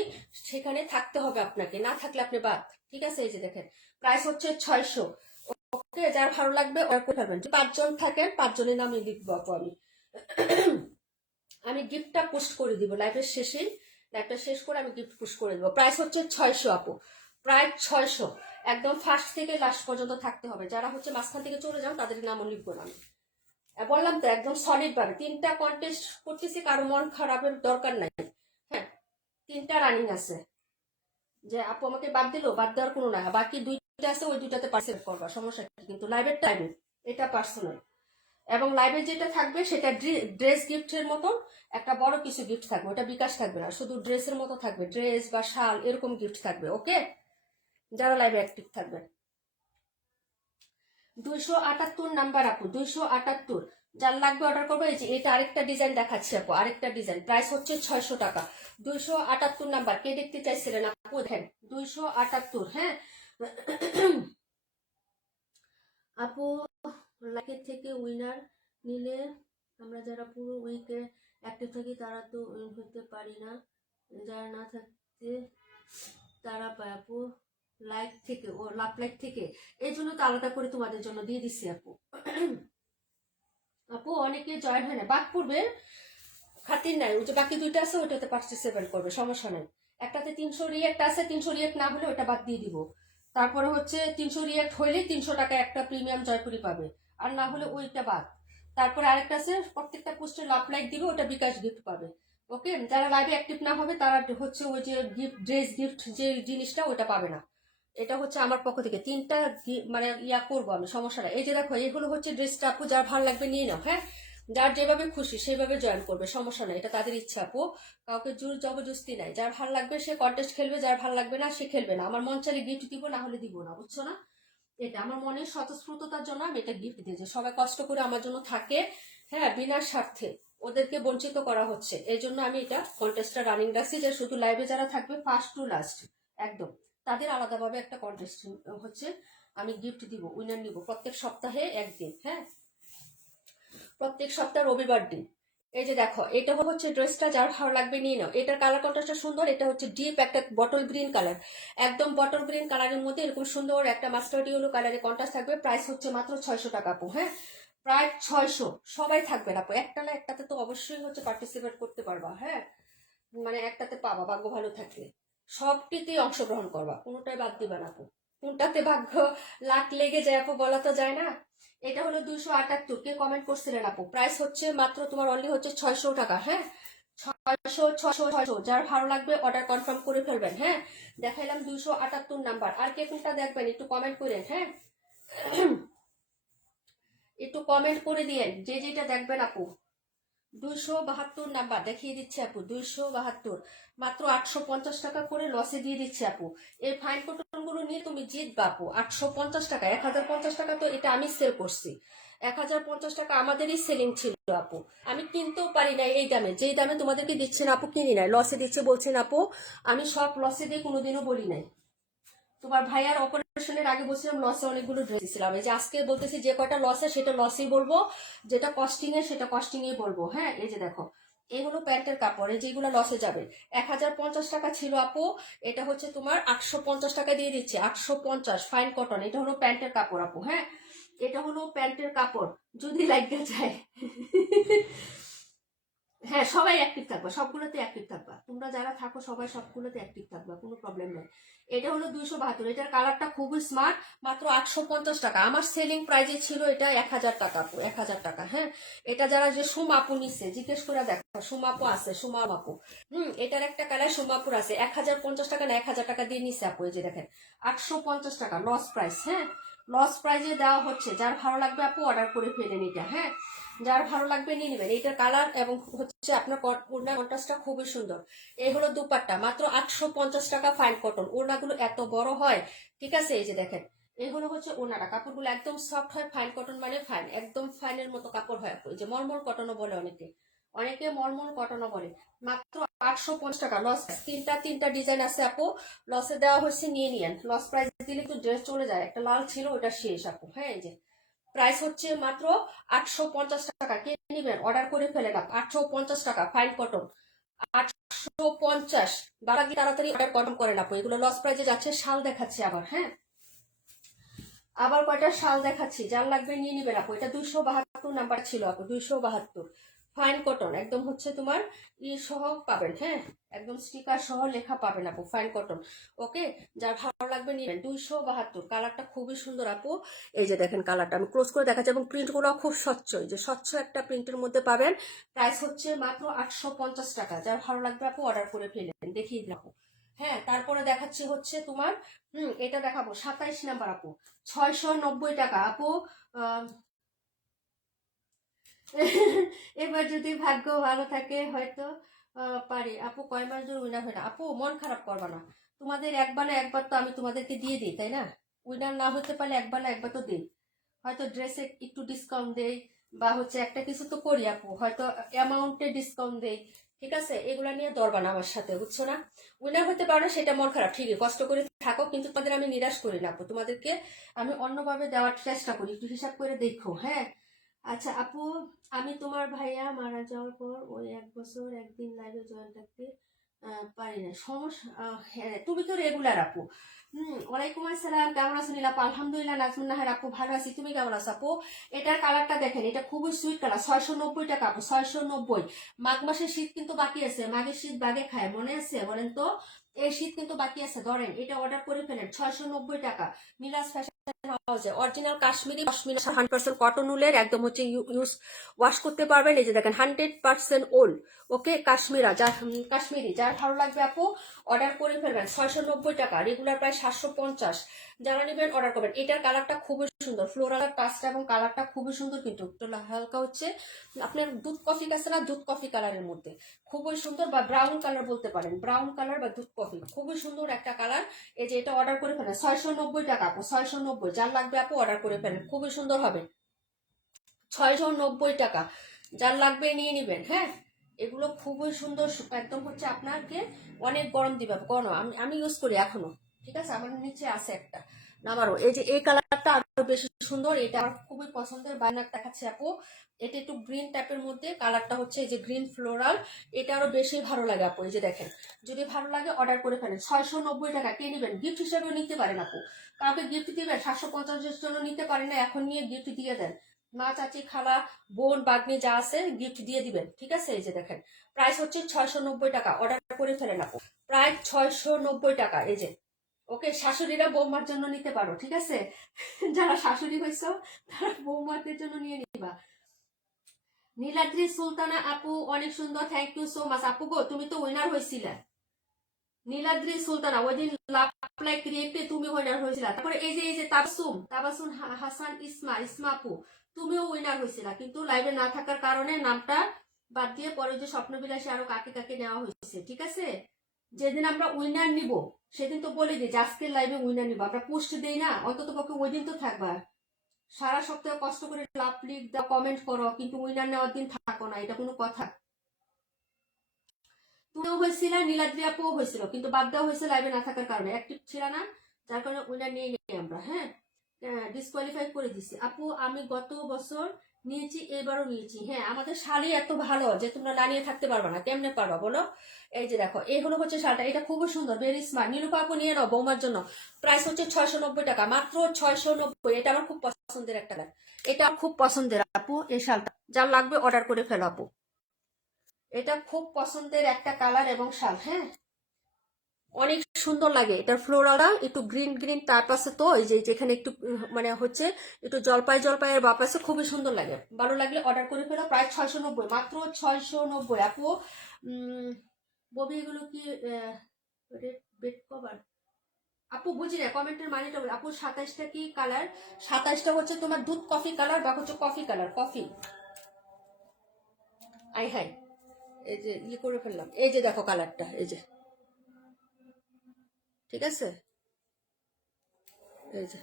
সেখানে থাকতে হবে আপনাকে, না থাকলে আপনি বাদ। ঠিক আছে, এই যে দেখেন প্রাইস হচ্ছে 600। ওকে, যার ভালো লাগবে অর্ডার করে ফেলবেন। 5 জন থাকেন, 5 জনের নাম লিখবো আপু আমি। আমি গিফটটা পোস্ট করে দিব লাইভের শেষেই, লাইভটা শেষ করে আমি গিফট পোস্ট করে দিব। প্রাইস হচ্ছে 600 আপু, প্রায় 600। একদম ফার্স্ট থেকে লাস্ট পর্যন্ত থাকতে হবে। যারা হচ্ছে মাঝখান থেকে চলে যান তাদের নামও লিখবো না আমি। বললাম তো একদম সলিড ভাবে 3টা কন্টেস্ট করতেছি, কারো মন খারাপের দরকার নাই। হ্যাঁ, 3টা রানিং আছে, যে আপু আমাকে বাদ দিল, বাদ দেওয়ার কোনো না, বাকি 2টা আছে, ওই 2টাতে পার্সেন্ট করবা, সমস্যা কি? কিন্তু লাইভের টাইমে এটা পার্সোনাল। এবং লাইভে যেটা থাকবে সেটা ড্রেস গিফটের মতন একটা বড় কিছু গিফট থাকবে, ওটা বিকাশ থাকবে না, শুধু ড্রেসের মতো থাকবে, ড্রেস বা শাল এরকম গিফট থাকবে। ওকে, যারা লাইভে অ্যাক্টিভ থাকবে। 278 নাম্বার আপু, 278, যার লাগবে অর্ডার করবো। এই যে এটা আরেকটা ডিজাইন দেখাচ্ছি আপু, আরেকটা ডিজাইন, প্রাইস হচ্ছে 600 টাকা। 278 নাম্বার, কে দেখতে চাইছিলেন আপু? দেখেন 278। হ্যাঁ আপু, লাইকের থেকে উইনার নিলে আমরা যারা পুরো উইকে অ্যাক্টিভ থাকি তারা তো উইন হতে পারি না, যারা না থাকতে তারা পায় আপু। লাইক থেকে ও লাভ লাইক থেকে, এই জন্য তো আলাদা করে তোমাদের জন্য দিয়ে দিচ্ছি আপু। আপু অনেকে জয়েন হয় না, বাদ পড়বে, খাতির নাই। ওই যে বাকি 2টা আছে ওইটাতে পার্টিসিপেট করবে, সমস্যা নেই। একটাতে 300 রিয়েক্ট আছে, 300 রিয়েক্ট না হলে ওটা বাদ দিয়ে দিব। তারপরে হচ্ছে 300 রিয়েক্ট হইলে 300 টাকা একটা প্রিমিয়াম জয়পুরি পাবে, আর না হলে ওইটা বাদ। তারপরে আরেকটা আছে, প্রত্যেকটা পোস্টে লাভ লাইক দিবে, ওটা বিকাশ গিফট পাবে। ওকে, যারা লাইভে অ্যাক্টিভ না হবে তারা হচ্ছে ওই যে গিফট, ড্রেস গিফট যে জিনিসটা ওটা পাবে না। এটা হচ্ছে আমার পক্ষ থেকে 3টা মানে ইয়া করবো আমি, সমস্যা নাই। এই যে দেখো, এগুলো হচ্ছে ড্রেসটা আপু, যার ভালো লাগবে নিয়ে নাও। হ্যাঁ, যার যেভাবে খুশি সেইভাবে জয়েন করবে, সমস্যা নাই, এটা তাদের ইচ্ছা আপু, কাউকে জোর জবরদস্তি নাই। যার ভালো লাগবে সে কন্টেস্ট খেলবে, যার ভালো লাগবে না সে খেলবে না। আমার মন চাইলে গিফট দিব, না হলে দিব না, বুঝছো না? এটা আমার মনের স্বতঃস্ফূর্ততার জন্য আমি এটা গিফট দিয়েছি। সবাই কষ্ট করে আমার জন্য থাকে, হ্যাঁ, বিনা স্বার্থে ওদেরকে বঞ্চিত করা হচ্ছে, এই জন্য আমি এটা কন্টেস্টটা রানিং রাখছি, যে শুধু লাইভে যারা থাকবে ফার্স্ট টু লাস্ট একদম, তাদের আলাদাভাবে একটা কন্টেস্ট হচ্ছে আমি গিফট দিব, উইনার নিব প্রত্যেক সপ্তাহে একদিন। হ্যাঁ, প্রত্যেক সপ্তাহ রবিবার দিন। এই যে দেখো, এটা হচ্ছে ড্রেসটা, যার ভালো লাগবে নিয়ে নাও। এটার কালার কন্ট্রাস্টটা সুন্দর, এটা হচ্ছে ডিপ একটা বটল গ্রিন কালার, একদম বটল গ্রিন কালারের মধ্যে এরকম সুন্দর একটা মাস্টার্ড ইয়েলো কালারের কন্ট্রাস্ট থাকবে। প্রাইস হচ্ছে মাত্র 600 টাকা আপু। হ্যাঁ, প্রায় 600। সবাই থাকবে আপু, একটা না একটাতে তো অবশ্যই হচ্ছে পার্টিসিপেট করতে পারবা। হ্যাঁ, মানে একটাতে পাবা, ভাগ্য ভালো থাকলে সবটিতেই অংশগ্রহণ করবা, কোনোটাই বাদ দিবা না আপু। কোনটাতে ভাগ্য লাখ লেগে যায় আপু, বলা তো যায় না। এটা হলো 278, কে কমেন্ট করছিলেন আপু? প্রাইস হচ্ছে মাত্র তোমার অনলি হচ্ছে 600 টাকা। হ্যাঁ, 600 600 600, যার ভালো লাগবে অর্ডার কনফার্ম করে ফেলবেন। হ্যাঁ, দেখাইলাম 278 নাম্বার, আর কে কোনটা দেখবেন একটু কমেন্ট করেন। হ্যাঁ, একটু কমেন্ট করে দিয়েন যে যেটা দেখবেন আপু। 272 নাম্বার দেখিয়ে দিচ্ছে আপু, 272, মাত্র 850 টাকা করে লসে দিয়ে দিচ্ছে আপু। এই ফাইন কটন গুলো নিয়ে তুমি জিতবা আপু। 850 টাকা, 1050 টাকা তো এটা আমি সেল করছি, 1050 টাকা আমাদেরই সেলিং ছিল আপু। আমি কিনতেও পারি না এই দামে, যেই দামে তোমাদেরকে দিচ্ছেন আপু কিনি নাই, লসে দিচ্ছে বলছেন আপু। আমি সব লসে দিয়ে কোনোদিনও বলি নাই। তোমার ভাইয়ার অপারেশনের আগে বলছিলাম লসে অনেকগুলো ড্রেস ছিলাম, এই যে আজকে বলতেছি যে কয়টা লসে সেটা লসই বলবো, যেটা কস্টিং এর সেটা কস্টিং এ বলবো। হ্যাঁ, এই যে দেখো, এগুলো প্যান্টের কাপড়, এই যেগুলো লসে যাবে। 1050 টাকা ছিল আপু, এটা হচ্ছে তোমার 850 টাকা দিয়ে দিচ্ছে। 850 ফাইন কটন, এটা হলো প্যান্টের কাপড় আপু। হ্যাঁ, এটা হলো প্যান্টের কাপড়, যদি লাগতে চায়। হ্যাঁ, সবাই অ্যাক্টিভ থাকবা, সবগুলোতে অ্যাক্টিভ থাকবা, তোমরা যারা থাকো সবাই সবগুলোতে অ্যাক্টিভ থাকবা, কোনো প্রবলেম নেই। এটা হলো 272, এটার কালারটা খুবই স্মার্ট, মাত্র 850 টাকা। আমার সেলিং প্রাইজে ছিল এটা 1000 টাকা আপু, 1000 টাকা। হ্যাঁ, এটা যারা যে সুমাপু নিচ্ছে জিজ্ঞেস করে দেখো, সুমাপু আছে, সুমাপু। এটার একটা কালার সুমাপুর আছে, 1050 টাকা না 1000 টাকা দিয়ে নিচ্ছে আপু। এই যে দেখেন 850 টাকা লস প্রাইস। হ্যাঁ, লস প্রাইজে দেওয়া হচ্ছে, যার ভালো লাগবে আপু অর্ডার করে ফেলেন এটা। হ্যাঁ, যার ভালো লাগবে নিয়ে নেবেন। এইটার কালার এবং হচ্ছে আপনার ওড়না কন্ট্রাস্টটা খুবই সুন্দর। এই হলো দুপাট্টা, মাত্র 850 টাকা ফাইন কটন। ওড়নাগুলো এত বড় হয়, ঠিক আছে। এই যে দেখেন, এই হলো হচ্ছে ওড়নাটা, কাপড়গুলো একদম সফট হয়, ফাইন কটন মানে ফাইন, একদম ফাইনের মতো কাপড় হয় আপু। এই যে মলমল কটনও বলে অনেকে, অনেকে মলমল কটনও বলে। মাত্র 850 টাকা লস। তিনটা ডিজাইন আছে আপু, লসে দেওয়া হচ্ছে, নিয়ে নিয়েন। লস প্রাইস দিলে কিন্তু ড্রেস চলে যায়, একটা লাল ছিল ওটা শেষ আপু। হ্যাঁ, এই যে প্রাইস হচ্ছে মাত্র 850 টাকা। কে নেবেন অর্ডার করে ফেলেন। 850 টাকা ফাইন কটন, 850। বাকি তাড়াতাড়ি অর্ডার কনফার্ম করেন আপু, এগুলো লস প্রাইজে যাচ্ছে। শাল দেখাচ্ছি আবার, হ্যাঁ আবার কয়টা শাল দেখাচ্ছি, যার লাগবে নিয়ে নিবেন আপু। এটা 272 নাম্বার ছিল আপু, 272 ফাইন কটন, একদম হচ্ছে তোমার ই সহ পাবেন, হ্যাঁ একদম স্টিকার সহ লেখা পাবেন আপু, ফাইন কটন। ওকে, যার ভালো লাগবে নিবেন। 272, কালারটা খুবই সুন্দর আপু। এই যে দেখেন কালারটা আমি ক্লোজ করে দেখাচ্ছি, এবং প্রিন্টগুলো খুব স্বচ্ছ, এই যে স্বচ্ছ একটা প্রিন্টের মধ্যে পাবেন। প্রাইস হচ্ছে মাত্র 850 টাকা। যার ভালো লাগবে আপু অর্ডার করে ফেলেন, দেখিয়ে দিন আপু। হ্যাঁ, তারপরে দেখাচ্ছি হচ্ছে তোমার এটা দেখাবো 27 নাম্বার আপু, 690 টাকা আপু। আহ, এবার যদি ভাগ্য ভালো থাকে হয়তো পারি আপু। কয় মাস ধরে উইনার হয় না আপু, মন খারাপ করবা না। তোমাদের একবার না একবার তো আমি তোমাদেরকে দিয়ে দিই, তাই না? উইনার না হতে পারলে একবার না একবার তো দিই। হয়তো ড্রেসে একটু ডিসকাউন্ট দেই, বা হচ্ছে একটা কিছু তো করি আপু, হয়তো অ্যামাউন্টে ডিসকাউন্ট দেই। ঠিক আছে, এগুলা নিয়ে দরবার না আমার সাথে, বুঝছো না? উইনার হতে পারো না, সেটা মন খারাপ, ঠিকই কষ্ট করে থাকো, কিন্তু তোমাদের আমি নিরাশ করি না আপু, তোমাদেরকে আমি অন্যভাবে দেওয়ার চেষ্টা করি, একটু হিসাব করে দেখো, হ্যাঁ। আচ্ছা আপু, আমি তোমার ভাইয়া মারা যাওয়ার পর ওই 1 বছর একদিন লাইভে জয়েন থাকতে পারি না, সমস্যা হ্যাঁ তুমি তো রেগুলার আপু। ওয়ালাইকুম আসসালাম, কেমন আছেন নীলাপ? আলহামদুলিল্লাহ নাজমুন নাহার আপু ভালো আছি, তুমি কেমন আছো আপু? এটার কালারটা দেখেন, এটা খুবই সুইট কালার, 690 টাকা আপু, 690। মাঘ মাসের শীত কিন্তু বাকি আছে, মাঘের শীত বাগে খায়, মনে আছে বলেন তো? এই শীত কিন্তু বাকি আছে, ধরেন এটা অর্ডার করে ফেলেন, 690 টাকা। মিলাস ফ্যাশন হাউসে অরিজিনাল কাশ্মীরি পশমিনা 100% কটন উলের, একদম হচ্ছে ইউজ ওয়াশ করতে পারবেন। এই যে দেখেন 100% ওল। ওকে, কাশ্মীরি, যার ভালো লাগবে আপু অর্ডার করে ফেলবেন। 690 টাকা, রেগুলার প্রায় 750। যারা নেবেন অর্ডার করবেন। এটার কালারটা খুবই সুন্দর, ফ্লোরাল টাচটা এবং কালারটা খুবই সুন্দর, কিন্তু একটু হালকা হচ্ছে আপনার দুধ কফি আছে না, দুধ কফি কালারের মধ্যে খুবই সুন্দর, বা ব্রাউন কালার বলতে পারেন, ব্রাউন কালার বা দুধ কফি, খুবই সুন্দর একটা কালার। এই যে এটা অর্ডার করে ফেলেন, 690 টাকা আপু, 690। যার লাগবে আপু অর্ডার করে ফেলেন, খুবই সুন্দর হবে। 690 টাকা, যার লাগবে নিয়ে নিবেন, হ্যাঁ। এগুলো খুবই সুন্দর, একদম হচ্ছে আপনাকে অনেক গরম দিবে, গরম আমি আমি ইউজ করি এখনো। ঠিক আছে, আমার নিচে আছে একটা নামারও। এই যে এই কালারটা আরো বেশি সুন্দর, এটা আমার খুবই পছন্দের, বায়নার দেখাচ্ছে আপু। এটা একটু গ্রিন টাইপের মধ্যে, কালারটা হচ্ছে এই যে গ্রিন ফ্লোরাল। এটা আরো বেশি ভালো লাগে আপু, এই যে দেখেন। যদি ভালো লাগে অর্ডার করে ফেলেন। 690 টাকা, কে নিবেন? গিফট হিসেবেও নিতে পারেন আপু, কাউকে গিফট দিবেন, 750 জন্য নিতে পারেন না, এখন নিয়ে গিফট দিয়ে দেন। মা, চাচি, খালা, বোন, বাগ্নি যা আছে গিফট দিয়ে দিবেন। ঠিক আছে, এই যে দেখেন প্রাইস হচ্ছে 690 টাকা, অর্ডার করে ফেলেন আপু। প্রায় 690 টাকা, এই যে। ওকে, শাশুড়িরা বৌমার জন্য নিতে পারো, ঠিক আছে? যারা শাশুড়ি হয়েছ তারা বৌমাদের জন্য নিয়ে নিবা। নীলাদ্রি সুলতানা আপু অনেক সুন্দর, থ্যাংক ইউ সো মাচ আপু গো, তুমি তো উইনার হয়েছিলে। নীলাদ্রি সুলতানা, ওই দিন লাভ লাইক রিয়েক্টে তুমি উইনার হয়েছিলা। তারপরে এই যে তাবাসুম তাবাসুম হাসান ইসমা আপু, তুমিও উইনার হয়েছিলা, কিন্তু লাইভে না থাকার কারণে নামটা বাদ দিয়ে পরে যে স্বপ্নবিলাসী আরো কাকে কাকে নেওয়া হয়েছে। ঠিক আছে, যেদিন আমরা উইনার নিব সেদিন তো বলে দিই যে আজকের লাইভে উইনার নিব, আমরা পোস্ট দেই না, অন্তত পক্ষে ওই দিন তো থাকবা। সারা সপ্তাহ কষ্ট করে লাভ লিখ দাও, কমেন্ট করো, কিন্তু উইনার নেওয়ার দিন থাকো না, এটা কোনো কথা? তুমিও হয়েছিল, নীলাদ্রি আপুও হয়েছিল, কিন্তু বাদ দেওয়া হয়েছে লাইভে না থাকার কারণে, অ্যাক্টিভ ছিল না, যার কারণে উইনার নিয়ে নিই আমরা, হ্যাঁ। ডিসকোয়ালিফাই করে দিছি আপু। আমি গত বছর নিয়েছি, এবারও নিয়েছি, হ্যাঁ। আমাদের শাড়ি এত ভালো যে তোমরা না নিয়ে থাকতে পারবা না, কেমনে পারবা বলো? এই যে দেখো, এই হলো হচ্ছে শাড়িটা, এটা খুবই সুন্দর, ভেরি স্মার্ট। নীলুপা আপু নিয়ে নাও বৌমার জন্য। প্রাইস হচ্ছে 690 টাকা, মাত্র 690। এটা আমার খুব পছন্দের একটা, এটা খুব পছন্দের আপু এই শালটা, যার লাগবে অর্ডার করে ফেলো আপু। এটা খুব পছন্দের একটা কালার এবং শাল, হ্যাঁ। অনেক সুন্দর লাগে, এটার ফ্লোরালটা একটু গ্রিন গ্রিন টাইপ আছে, তো এই যে যেখানে একটু মানে হচ্ছে একটু জলপাই জলপাইয়ের বাপ আছে, খুবই সুন্দর লাগে। ভালো লাগলে অর্ডার করে ফেলো, প্রায় 690, মাত্র 690 আপু। ববি এগুলো কি বেড কভার আপু? বুঝি না কমেন্টের মানেটা আপু। 27টা কি কালার? 27টা হচ্ছে তোমার দুধ কফি কালার, বা হচ্ছে কফি কালার, কফি। আই হাই, এই যে করে ফেললাম, এই যে দেখো কালারটা, এই যে। ঠিক আছে, এই যে,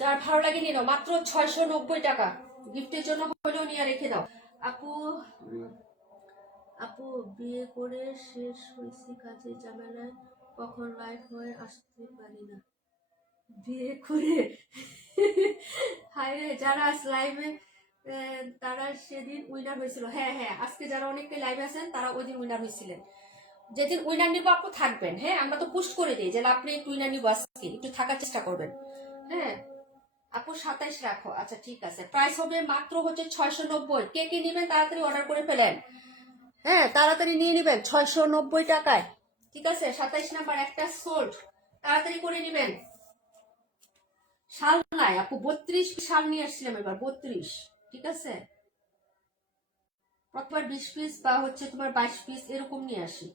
যার ভালো লাগে নিয়ে নাও, মাত্র 690 টাকা। গিফটের জন্য হলেও নিয়ে রেখে দাও আপু। আপু, বিয়ে করে শেষ হয়েছি, কাজে ঝামেলায় কখন লাইভ হয়ে আসতে পারি না। বিয়ে করে হায় রে, যারা আজ লাইভে তারা সেদিন উইনার হয়েছিল। হ্যাঁ হ্যাঁ, আজকে যারা অনেকে লাইভে আছেন তারা ওই দিন উইনার হয়েছিলেন। যেদিন উইনার নিব আপু থাকবেন। হ্যাঁ, আমরা তো পুশ করে দিই যে আপনি একটু উইনার নিব, আজকে একটু থাকার চেষ্টা করবেন। হ্যাঁ আপু 27 রাখো। আচ্ছা ঠিক আছে, প্রাইস হবে মাত্র হচ্ছে 690। কে কে নেবেন তাড়াতাড়ি অর্ডার করে ফেলেন। হ্যাঁ তাড়াতাড়ি নিয়ে নেবেন 690 টাকায়। ঠিক আছে, 27 নাম্বার একটা সোল্ড, তাড়াতাড়ি করে নেবেন। শাল নাই আপু, 32 শাল নিয়ে আসছিলাম এবার, 32। ঠিক আছে, প্রথমবার 20 পিস বা হচ্ছে তোমার 22 পিস এরকম নিয়ে আসি।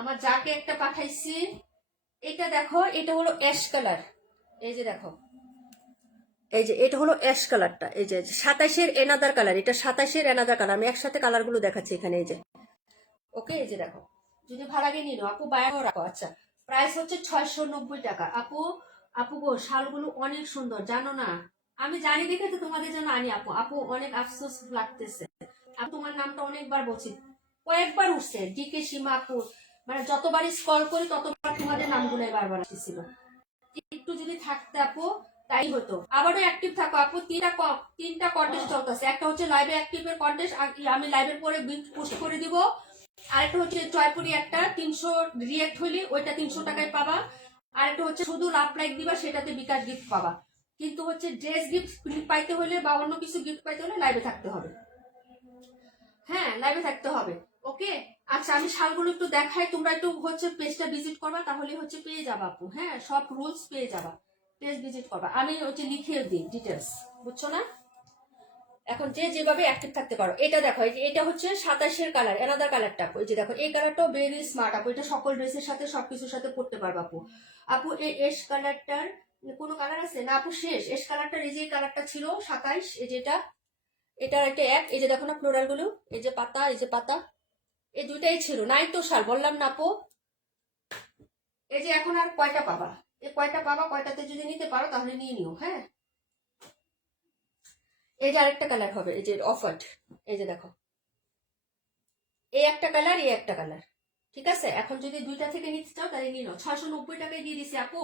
আমার যাকে একটা পাঠাইছি, এটা দেখো, এটা হলো অ্যাশ কালার। এই যে দেখো, এই যে এটা হলো অ্যাশ কালারটা। এই যে 27-এর এনাদার কালার, এটা 27-এর এনাদার কালার। আমি একসাথে কালারগুলো দেখাচ্ছি এখানে। এই যে ওকে, এই যে দেখো, যদি ভালো লাগে নিও আপু, বায়াও রাখো। আচ্ছা, প্রাইস হচ্ছে 690 টাকা আপু। আপু গো, শালগুলো অনেক সুন্দর জানো না। আমি জানি দেখে তো তোমাদের জন্য আনি আপু। আপু অনেক আফসোস লাগতেছে, আপু তোমার নামটা অনেকবার বলছি, কয়েকবার উঠছে ডিকে সীমা আপু, মানে যতবারই স্ক্রল করি ততবার তোমাদের নামগুলো বারবার আসতেছিল। একটু যদি থাকতে আপু তাই হতো। আবারও অ্যাক্টিভ থাকো আপু। তিনটা কন্টেস্ট চলতেছে। একটা হচ্ছে লাইভে অ্যাক্টিভের কন্টেস্ট, আমি লাইভের পরে পোস্ট করে দিব। আরেকটা হচ্ছে জয়পুরি একটা 300 রিয়েক্ট হইলে ওইটা 300 টাকায় পাবা। আরেকটা হচ্ছে শুধু লাভ লাইক দিবা, সেটাতে বিকাশ গিফট পাবা। কিন্তু হচ্ছে ড্রেস গিফট পাইতে হলে বা অন্য কিছু গিফট পাইতে হলে লাইভে থাকতে হবে। হ্যাঁ লাইভে থাকতে হবে। ওকে, আচ্ছা আমি শালগুলো একটু দেখাই, তোমরা একটু হচ্ছে পেজটা ভিজিট করবা, তাহলে হচ্ছে পেয়ে যাবা আপু। হ্যাঁ, সব রুলস পেয়ে যাবা, পেজ ভিজিট করবা। আমি হচ্ছে লিখে দিই ডিটেলস, বুঝছো না। এখন যে যেভাবে অ্যাক্টিভ থাকতে পারো। এটা দেখো, এটা হচ্ছে 27-এর কালার, এনাদার কালারটা। ওই যে দেখো, এই কালারটাও ভেরি স্মার্ট আপু, এটা সকল ড্রেসের সাথে সবকিছুর সাথে পড়তে পারবো আপু। আপু এই এস কালারটার কোনো কালার আছে না আপু? শেষ এস কালারটার, এই যে কালারটা ছিল 27, এই যে এটার একটা এক, এই যে দেখো না ফ্লোরাল গুলো, এই যে পাতা, এই যে পাতা, এই দুইটাই ছিল। নাই তো শাল, বললাম না আপু। এই যে এখন আর কয়টা পাবা, এই কয়টা পাবা, কয়টাতে যদি নিতে পারো তাহলে নিয়ে নিও। হ্যাঁ, এই যে আরেকটা কালার হবে, এই যে অফার, এই যে দেখো, এই একটা কালার, এই একটা কালার। ঠিক আছে, এখন যদি দুইটা থেকে নিতে চাও তাহলে নিয়ে নাও। 690 টাকায় দিয়ে দিছি আপু।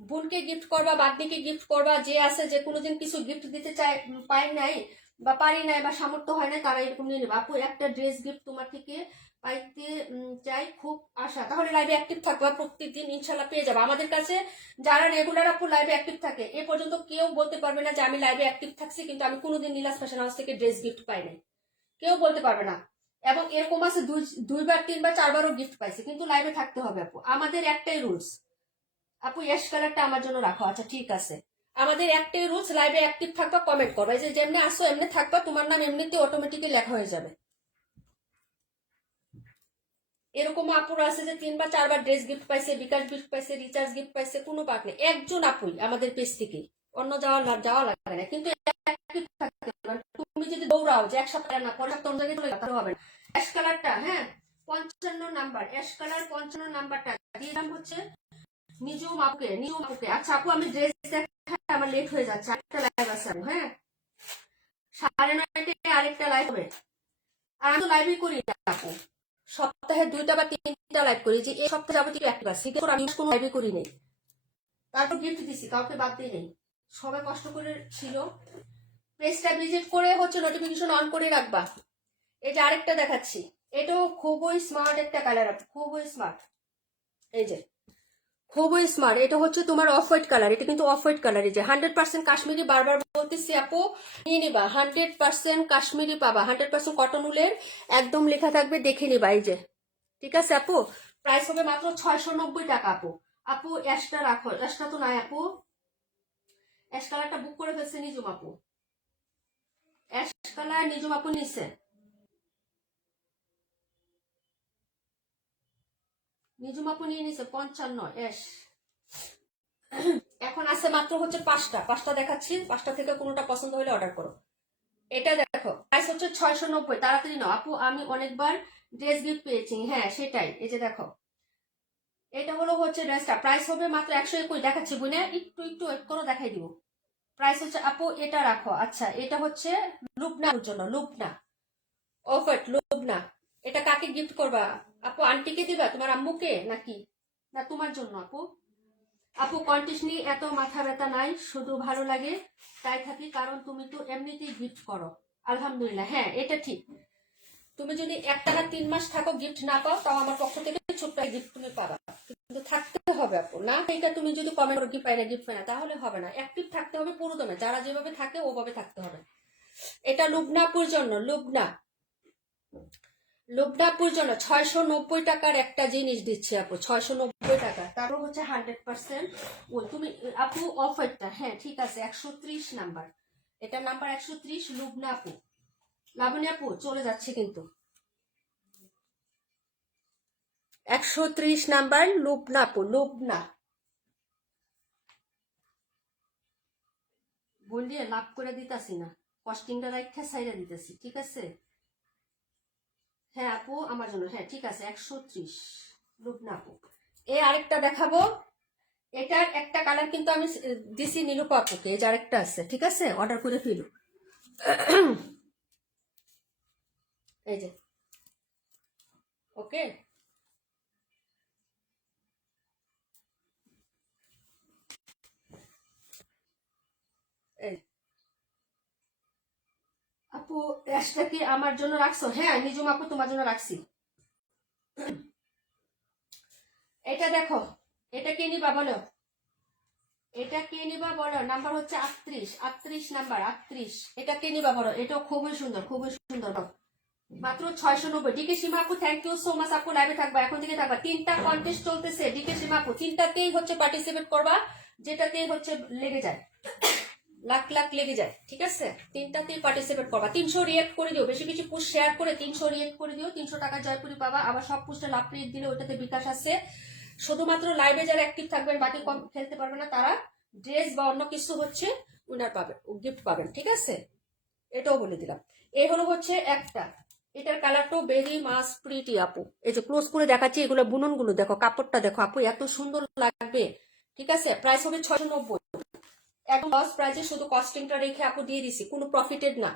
বোনকে গিফট করবা, বার্থডেকে গিফট করবা, যে আছে যে কোনোদিন কিছু গিফট দিতে চায়, পায় নাই বা পারি নাই বা সামর্থ্য হয় না, তারা এরকম নিয়ে নেবে আপু। একটা ড্রেস গিফট তোমার থেকে পাইতে চাই, খুব আশা। তাহলে লাইভে অ্যাক্টিভ থাকবা, প্রত্যেকদিন ইনশাল্লাহ পেয়ে যাবে আমাদের কাছে। যারা রেগুলার আপু লাইভে অ্যাক্টিভ থাকে, এ পর্যন্ত কেউ বলতে পারবে না যে আমি লাইভে অ্যাক্টিভ থাকছি কিন্তু আমি কোনোদিন নীলাজ ফ্যাশন হাউস থেকে ড্রেস গিফট পাই নাই, কেউ বলতে পারবে না। এবং এরকম আছে দুইবার তিনবার চারবারও গিফট পাইছে, কিন্তু লাইভে থাকতে হবে আপু। আমাদের একটাই রুলস আপু, অ্যাশ কালারটা আমার জন্য রাখো। আচ্ছা ঠিক আছে, আমাদের একটাই রুলস, লাইভে অ্যাক্টিভ থাকবা, কমেন্ট করবা। এই যে যেমনি আসো এমনি থাকবা, তোমার নাম এমনিতে অটোমেটিকলি লেখা হয়ে যাবে। এরকম আপুর আছে যে 3 বা 4 বার ড্রেস গিফট পাইছে, বিকাশ গিফট পাইছে, রিচার্জ গিফট পাইছে, কোনো পাক নেই। একজন আপুই আমাদের পেজ থেকে, অন্য যাওয়া লাগে না। কিন্তু active থাকতে হবে। তুমি যদি দৌড়াও যে এক সপ্তাহ না, পরে সপ্তাহ অন্য জায়গায় চলে যেতে হবে না। অ্যাশ কালারটা, হ্যাঁ 55 নাম্বার, অ্যাশ কালার 55 নাম্বারটা দিলাম হচ্ছে নিজু মাপুকে, নিজু মাপুকে। আচ্ছা আপু, আমি ড্রেস দেখাই, আমার লেট হয়ে যাচ্ছে, আরেকটা লাইভ আছে আপু। হ্যাঁ, 9:30 আরেকটা লাইভ হবে। আর আমি তো লাইভই করি না আপু, সপ্তাহে 2টা বা 3টা লাইভ করি। যে এই সপ্তাহে যাবতীয় অ্যাক্টিভ আছি, আমি কোনো লাইভে করি নেই। তারপর গিফট দিছি, কাউকে বাদ দিই নেই, সবাই কষ্ট করে ছিল। পেজটা ভিজিট করে হচ্ছে নোটিফিকেশন অন করে রাখবা। এটা আরেকটা দেখাচ্ছি, এটাও খুবই স্মার্ট একটা কালার, খুবই স্মার্ট। এই যে খুবই স্মার্ট, এটা হচ্ছে তোমার অফ হোয়াইট কালার। এটা কিন্তু অফ হোয়াইট কালার। এই যে 100% কাশ্মীরি, বারবার বলতেছি আপু নিয়ে নিবা। 100% কাশ্মীরি পাবা, 100% কটন উলের, একদম লেখা থাকবে, দেখে নিবা। এই যে ঠিক আছে আপু, প্রাইস হবে মাত্র 690 টাকা আপু। আপু অ্যাশটা রাখো, অ্যাশটা তো নাই আপু, অ্যাশ কালারটা বুক করে ফেলছে নিজুম আপু। অ্যাশ কালার নিজুম আপু নিছে, নিজুম আপু নিয়ে নিছে 55 অ্যাশ। এখন আছে মাত্র হচ্ছে 5টা দেখাচ্ছি, 5টা থেকে কোনোটা পছন্দ হলে অর্ডার করো। এটা দেখো, প্রাইস হচ্ছে 690, তাড়াতাড়ি নাও আপু। আমি অনেকবার ড্রেস গিফট পেয়েছি। হ্যাঁ সেটাই, এই যে দেখো, এটা হলো হচ্ছে ড্রেসটা, প্রাইস হবে মাত্র 121। দেখাচ্ছি বুঝে, একটু একটু ওয়েট করো, দেখাই দিব। প্রাইস হচ্ছে আপু, এটা রাখো। আচ্ছা, এটা হচ্ছে লুবনার জন্য, লুবনা অফার, লুবনা। এটা কাকে গিফট করবা আপু? আন্টিকে দিবা, তোমার আম্মুকে, নাকি না তোমার জন্য আপু? আপু কন্টিনিউ এত মাথা ব্যথা নাই, শুধু ভালো লাগে তাই থাকি, কারণ তুমি তো এমনিতেই গিফট করো। আলহামদুলিল্লাহ, হ্যাঁ এটা ঠিক। তুমি যদি 1 টানা 3 মাস থাকো গিফট না পাও, তাও আমার পক্ষ থেকে ছোট্ট গিফট তুমি পাবা, কিন্তু থাকতে হবে আপু। না এটা তুমি যদি কমেন্ট করো গিফট পাই না গিফট পাই না, তাহলে হবে না। অ্যাক্টিভ থাকতে হবে পুরো দমে, যারা যেভাবে থাকে ওভাবে থাকতে হবে। এটা লুবনাপুর জন্য, লুবনাপুর জন্য 690 টাকার একটা জিনিস দিচ্ছি আপু, 690 টাকা। তারপর হচ্ছে 100% ওই তুমি আপু অফারটা, হ্যাঁ ঠিক আছে। 130 নাম্বার, এটা নাম্বার 130, লুবনা আপু। লাবণী আপু চলে যাচ্ছে কিন্তু। 130 নাম্বার লুবনা আপু, লুবনা। বললিয়ে লাভ করে দিতাছি না, কস্টিংটা রাখা সাইডে দিতেছি, ঠিক আছে? হ্যাঁ আপু আমার জন্য, হ্যাঁ ঠিক আছে। 130 লুবনা আপু। আরেকটা দেখাবো। এটার একটা কালার কিন্তু আমি দিছি নীলুপা আপুকে, এই যে আরেকটা আছে, ঠিক আছে? অর্ডার করে ফেলো। এই যে, ওকে। এই আপু অ্যাশটা কি আমার জন্য রাখছো? হ্যাঁ নিজুম আপু তোমার জন্য রাখছি। এটা দেখো, এটা কে নিবা বলো? এটা কে নিবা বলো? নাম্বার হচ্ছে 38, 38 নাম্বার 38। এটা কে নিবা বলো? এটাও খুবই সুন্দর, খুবই সুন্দর। মাত্র 690। ডিকে সীমা আপু থ্যাংক ইউ সো মাচ আপু, লাইভে থাকবা, এখন থেকে থাকবা। 3টা কন্টেস্ট চলতেছে ডিকে সীমা আপু, 3টাতেই হচ্ছে পার্টিসিপেট করবা, যেটাতেই হচ্ছে লেগে যায়, লাখ লাখ লেগে যায়, ঠিক আছে? 3টাতেই পার্টিসিপেট করবা। 300 রিয়েক্ট করে দিও, বেশি বেশি পুশ শেয়ার করে 300 রিয়েক্ট করে দিও, 300 টাকা জয়পুরি পাবা। আবার সব পুস্টে লাভ রিয়েক্ট দিলে ওইটাতে বিকাশ আছে। শুধুমাত্র লাইভে যারা অ্যাক্টিভ থাকবেন, বাকি কম খেলতে পারবে না, তারা ড্রেস বা অন্য কিছু হচ্ছে উইনার পাবে, গিফট পাবেন, ঠিক আছে? এটাও বলে দিলাম। এই হলো হচ্ছে একটা। এটার কালারটাও ভেরি মাস প্রিটি আপু। এই যে ক্লোজ করে দেখাচ্ছি, এগুলো বুনন গুলো দেখো, কাপড়টা দেখো আপু, এত সুন্দর লাগবে, ঠিক আছে? প্রাইস হবে 690, একদম লস প্রাইসে, শুধু কস্টিংটা রেখে আপু দিয়ে দিছি, কোনো প্রফিটেড না,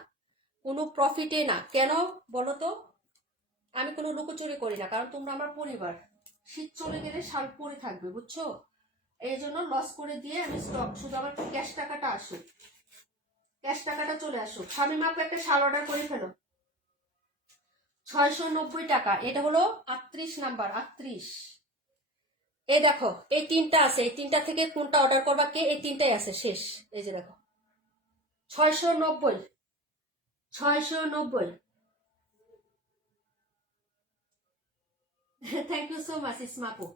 কোনো প্রফিটে না। কেন বলো তো? আমি কোনো লুকোচুরি করি না, কারণ তোমরা আমার পরিবার। শীত চলে গেলে শাল পরে থাকবে, বুঝছো? এই জন্য লস করে দিয়ে আমি স্টক, শুধু আমার ক্যাশ টাকাটা আসুক, ক্যাশ টাকাটা চলে আসুক। স্বামী মাপে একটা শাল অর্ডার করে ফেলো, 690 টাকা। এটা হলো 38 নাম্বার, 38। এই দেখো, এই 3টা আছে, এই 3টা থেকে কোনটা অর্ডার করবা কে? এই 3টাই আছে, শেষ। এই যে দেখো, 690, 690। থ্যাংক ইউ সো মাচ ইসমাপু।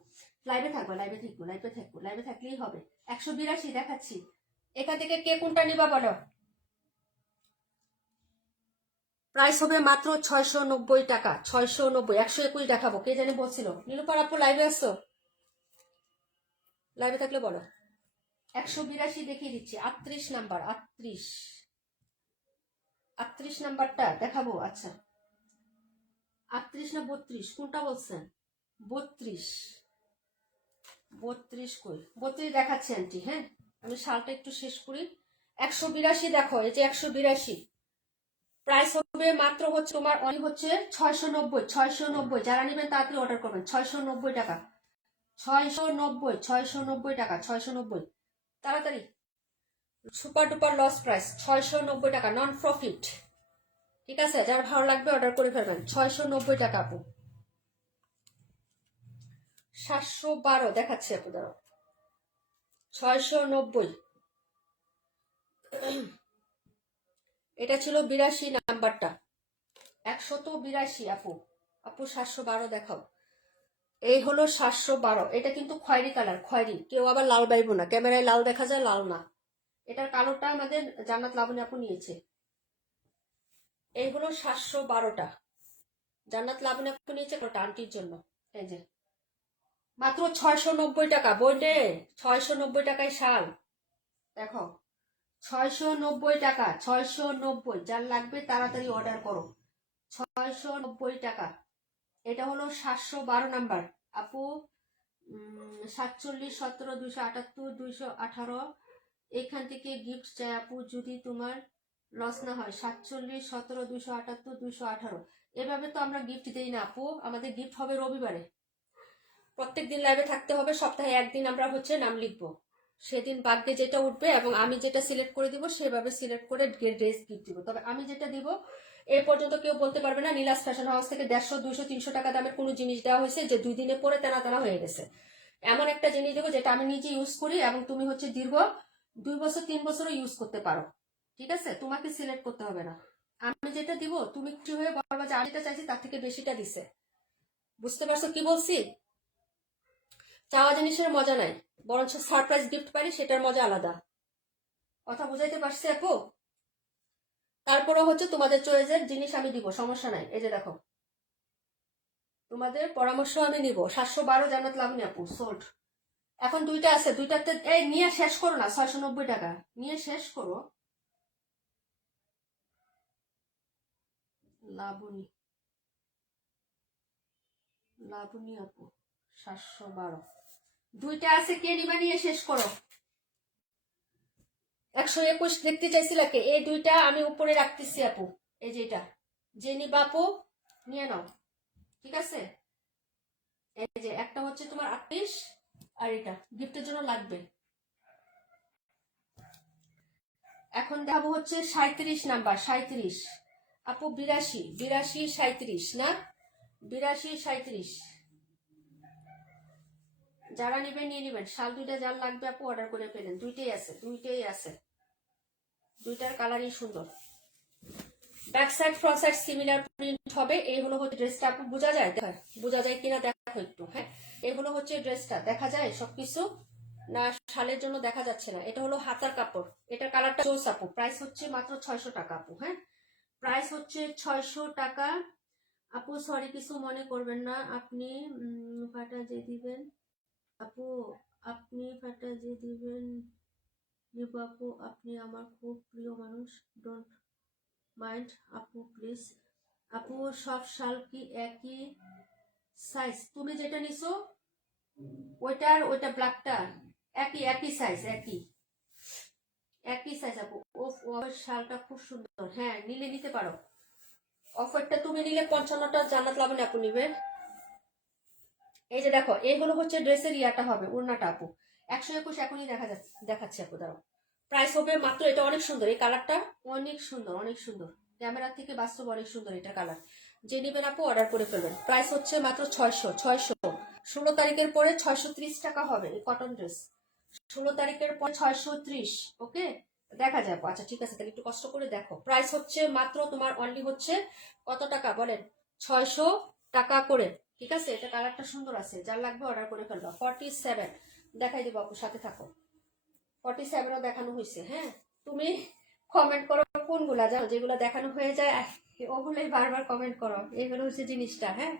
লাইভে থাকবো, লাইভে থাকবো, লাইভে থাকবো, লাইভে থাকলেই হবে। 182 দেখাচ্ছি, এখান থেকে কে কোনটা নিবা বলো? প্রাইস হবে মাত্র 690 টাকা, 690। 121 দেখাবো, কে জানি বলছিল। নীলুফার আপু লাইভে আসছো? লাইভে থাকলে বলো। 182 দেখিয়ে দিচ্ছি, 38 নাম্বার, 38, 38 নাম্বারটা দেখাবো। আচ্ছা 38 না 32, কোনটা বলছেন? 32, 32 কই? 32 দেখাচ্ছি আন্টি, হ্যাঁ আমি শালটা একটু শেষ করি। 182 দেখো, এই যে 182। প্রাইস হবে মাত্র হচ্ছে তোমার অনলি হচ্ছে 690, 690। যারা নেবেন তাড়াতাড়ি অর্ডার করবেন, 690 টাকা, 690, 690 টাকা, 690। তাড়াতাড়ি, সুপার ডুপার লস প্রাইস, 690 টাকা, নন প্রফিট, ঠিক আছে? যার ভালো লাগবে অর্ডার করে ফেলবেন, 690 টাকা আপু। 712 দেখাচ্ছি আপু, দাঁড়াও, 690। এটা ছিল 82 নাম্বারটা, 182 আপু। আপু 712 দেখাও। এই হলো 712। এটা কিন্তু খয়েরি কালার, খয়েরি, কেউ আবার লাল পাইবো না, ক্যামেরায় লাল দেখা যায়, লাল না। এটার কালোটা আমাদের জান্নাত লাবণী আপু নিয়েছে। এই হলো 712টা, জান্নাত লাবণী আপু নিয়েছে, ওটা আন্টির জন্য। এই যে মাত্র 690 টাকা, বইটে 690 টাকায় শাল, দেখো 690 টাকা, 690। যার লাগবে তাড়াতাড়ি অর্ডার করো, 690 টাকা। এটা হলো 712 নাম্বার আপু। 47, 17, 278, 218। এখান থেকে গিফট চাই আপু, যদি তোমার লস না হয়। 47, 17, 278, 218। এভাবে তো আমরা গিফট দিই না আপু, আমাদের গিফট হবে রবিবারে। প্রত্যেকদিন লাইভে থাকতে হবে, সপ্তাহে একদিন আমরা হচ্ছে নাম লিখবো, সেদিন ভাগ্যে যেটা উঠবে এবং আমি যেটা সিলেক্ট করে দিব সেভাবে সিলেক্ট করে ড্রেস গিফট দিব। তবে আমি যেটা দিব এই পর্যন্ত কেউ বলতে পারবে না নীলাস ফ্যাশন হাউস থেকে 150, 200, 300 টাকা দামের কোনো জিনিস দেওয়া হয়েছে যে 2 দিনে পরে তেনা তেনা হয়ে গেছে। এমন একটা জিনিস দেবো যেটা আমি নিজে ইউজ করি এবং তুমি হচ্ছে দীর্ঘ 2 বছর 3 বছরও ইউজ করতে পারো। ঠিক আছে, তোমাকে সিলেক্ট করতে হবে না। আমি যেটা দিব তুমি খুশি হয়ে বলবা যে আমি যেটা চাইছি তার থেকে বেশিটা দিছে। বুঝতে পারছো কি বলছি? চাওয়া জিনিসের মজা নাই, বরঞ্চ সারপ্রাইজ গিফট পারি, সেটার মজা আলাদা। কথা বুঝাইতে পারছি আপু? তারপরে হচ্ছে তোমাদের চয়েসের জিনিস আমি দিব, সমস্যা নাই। এই যে দেখো, তোমাদের পরামর্শ আমি নিব। 712 জান্নাত লাভনি আপু সোল্ড। এখন দুইটা আছে, দুইটাতে এই নিয়ে শেষ করো না, 690 টাকা নিয়ে শেষ করো। লাবণী, লাবণী আপু 712 দুইটা আছে, কে নিবা নিয়ে শেষ করো। 121 দেখতে চাইছিল কে? এই দুইটা আমি উপরে রাখতেছি আপু, এই যে এটা যে নিবা আপু নিয়ে নাও, ঠিক আছে? এই যে একটা হচ্ছে তোমার 38 আর এটা গিফটের জন্য লাগবে। এখন দেখাবো হচ্ছে 37 নাম্বার, 37 আপু 82, 82, 37 না, 82, 37 যারা নেবেন নিয়ে নেবেন। শাল দুইটা যার লাগবে আপু অর্ডার করে ফেলেন, দুইটাই আছে, দুইটাই আছে, দুইটার কালারই সুন্দর। Back side front side similar print হবে। এই হলো হচ্ছে ড্রেসটা আপু, বোঝা যায়? বোঝা যায় কিনা দেখো একটু। হ্যাঁ, এই হলো হচ্ছে ড্রেসটা, দেখা যায় সবকিছু না? শালের জন্য দেখা যাচ্ছে না। এটা হলো হাতার কাপড়, এটার কালারটা জোস আপু। প্রাইস হচ্ছে মাত্র 600 টাকা আপু। হ্যাঁ, প্রাইস হচ্ছে 600 টাকা আপু। সরি কিছু মনে করবেন না, আপনি ফাটা যে দিবেন আপু, আপনি ফাটা যে দিবেন নিব আপু, আপনি আমার খুব প্রিয় মানুষ, ডোন্ট মাইন্ড আপু প্লিজ। আপু সব শাল কি একই সাইজ? তুমি যেটা নিছো ওইটার ওইটা ব্ল্যাকটা একই, একই সাইজ, একই একই সাইজ আপু। ওর শালটা খুব সুন্দর। হ্যাঁ, নিলে নিতে পারো। অফারটা তুমি নিলে 55টা জান্নাত লাবণী আপু নিবে। এই যে দেখো, এইগুলো হচ্ছে ড্রেসের ইয়াটা হবে, ওড়নাটা আপু। 121 এখনই দেখাচ্ছে আপু, দাঁড়াও। প্রাইস হবে মাত্র, এটা অনেক সুন্দর, এই কালারটা অনেক সুন্দর, অনেক সুন্দর। ক্যামেরা থেকে বাস্তব অনেক সুন্দর এটা কালার। যে নেবেন আপু অর্ডার করে ফেলবেন। প্রাইস হচ্ছে মাত্র 600, 16 তারিখের পরে 630 টাকা হবে এই কটন ড্রেস। 16 তারিখের পরে 630। ওকে, দেখা যায়। আচ্ছা ঠিক আছে, তাহলে একটু কষ্ট করে দেখো। প্রাইস হচ্ছে মাত্র তোমার অনলি হচ্ছে কত টাকা বলেন? 600 টাকা করে। ঠিক আছে, এটা কালারটা সুন্দর আছে, যার লাগবে অর্ডার করে ফেলবা। 47 দেখাই দেবো আপু, সাথে থাকো। 47ও দেখানো হয়েছে। হ্যাঁ, তুমি কমেন্ট করো কোনগুলা জানো, যেগুলো দেখানো হয়ে যায় ওগুলোই বারবার কমেন্ট করো। এইগুলো হচ্ছে জিনিসটা। হ্যাঁ,